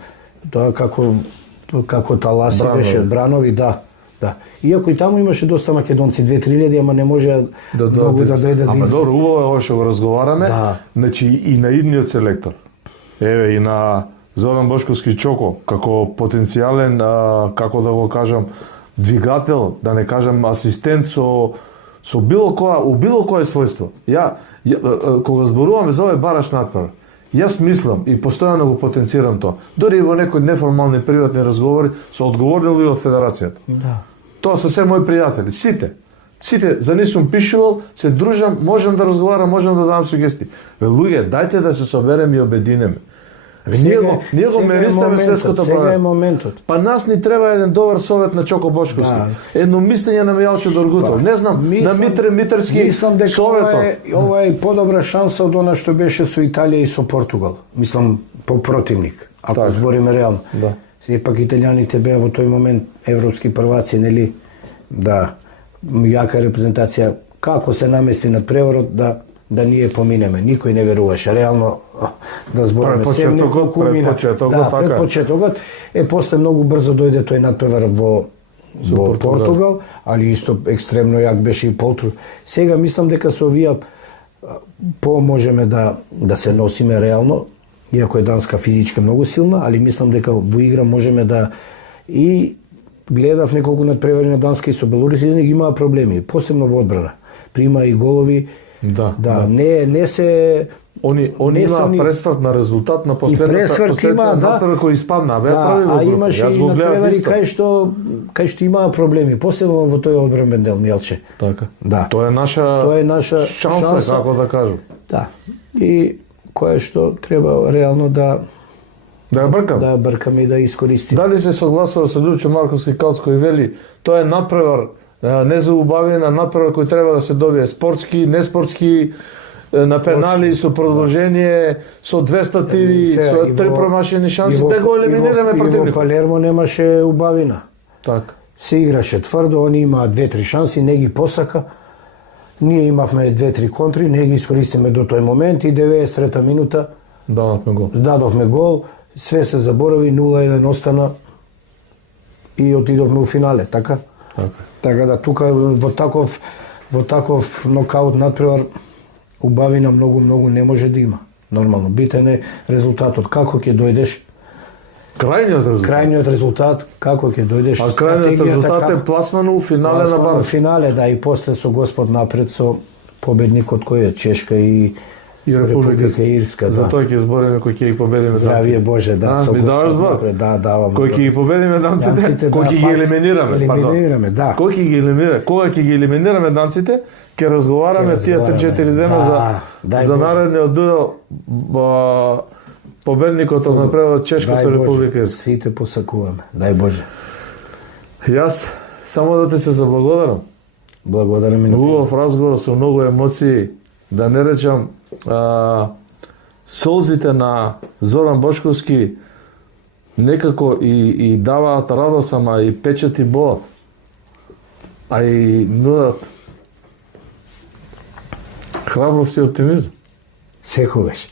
тоа како таласи беше, бранови, да. Да. Иако и таму имаше доста македонци, 2-3 ама не може многу да дојде да Ама добро, убаво е ова што го разговараме. Да. Значи и на идниот селектор. Еве и на Зоран Бошковски Чоко како потенцијален, како да го кажам, двигател, да не кажам асистент со со у било кое својство. Кога зборуваме за овој бараш натпревар, јас мислам и постојано го потенцирам тоа. Дори и во некои неформални приватни разговори со одговорни луѓе од федерацијата. Да. Тоа се се мои пријатели, сите за нив сум пишувал, се дружам, можам да разговарам, можам да дадам сугестии. Луѓе, дајте да се собереме и обединеме. Ние го меристаме светското право. Сега е моментот. Па нас ни треба еден добар совет на Чоко Бошковски. Да. Едно мислење на Мијалчо Доргутов. Не знам, на Митре Митерски мислам дека советот. Ова е подобра шанса од она што беше со Италија и со Португал. Мислам по противник, ако збориме реално. Да. Сепак италијаните беа во тој момент европски прваци, нели? Да, јака репрезентација. Како се намести над преварот да ние поминеме. Никој не веруваше. Реално, да збориме пред почетокот. После многу брзо дојде тој надпревар во Португал, али исто екстремно јак беше и Полтру. Сега мислам дека со овие можеме да се носиме реално, иако е Данска физички многу силна, али мислам дека во игра можеме да и гледав неколку надпревари на Данска и со Белоруси, ги имаа проблеми, посебно во одбрана. Прима и голови. Да, не се Они имаа пресврт на резултат на последната надпревар кој испадна, беа прави во група. А имаше и надпревари кај што имаа проблеми, посебно во тој одбранбен дел, Мијалче. Така. Да. Тоа е наша шанса, како да кажам. Да. И кое што треба реално да ја бркаме и да искористиме. Дали се согласува со Љупчо Марковски Калцко и вели, тоа е надпревар не за убавина, надпревар кој треба да се добие спортски, неспортски, на пенали, со продолжение, со 200 тири, со 3 промашени шанси, да го елиминираме противникот. И во Палермо немаше убавина. Така. Се играше тврдо, они имаа 2-3 шанси, не ги посака. Ние имавме 2-3 контри, не ги искористиме до тој момент и 93-та минута дадовме гол, све се заборави, 0-1 остана и отидовме у финале, така? Така да тука во таков нокаут надпревар убавина многу не може да има. Нормално, битен е резултатот. Како ќе дојдеш? Крајниот резултат, како ќе дојдеш? А крајниот резултат е пласмано у финале на Банк. Финале, да, и после со Господ напред со победникот кој е Чешка и Република Ирска. За тоа ќе збориме кој ќе ги победиме данците. Здравие Боже, да, со Господ напред. Да, давам. Кој ќе ги победиме данците, кој ќе ги елиминираме, да. Кој ќе ги елиминираме, кога ќе ги елиминираме данците, ќе разговараме тие 3-4 дена за наредниот дуел победникот од надпреварот Чешка со Република Ирска. Сите посакуваме. Дај Боже. Јас само да ти се заблагодарам. Благодарам и на Убав разговор со многу емоции, да не речам солзите на Зоран Бошковски некако и даваат радост, ама и печат и болат. А и нудат храброст и оптимизм. Секогаш.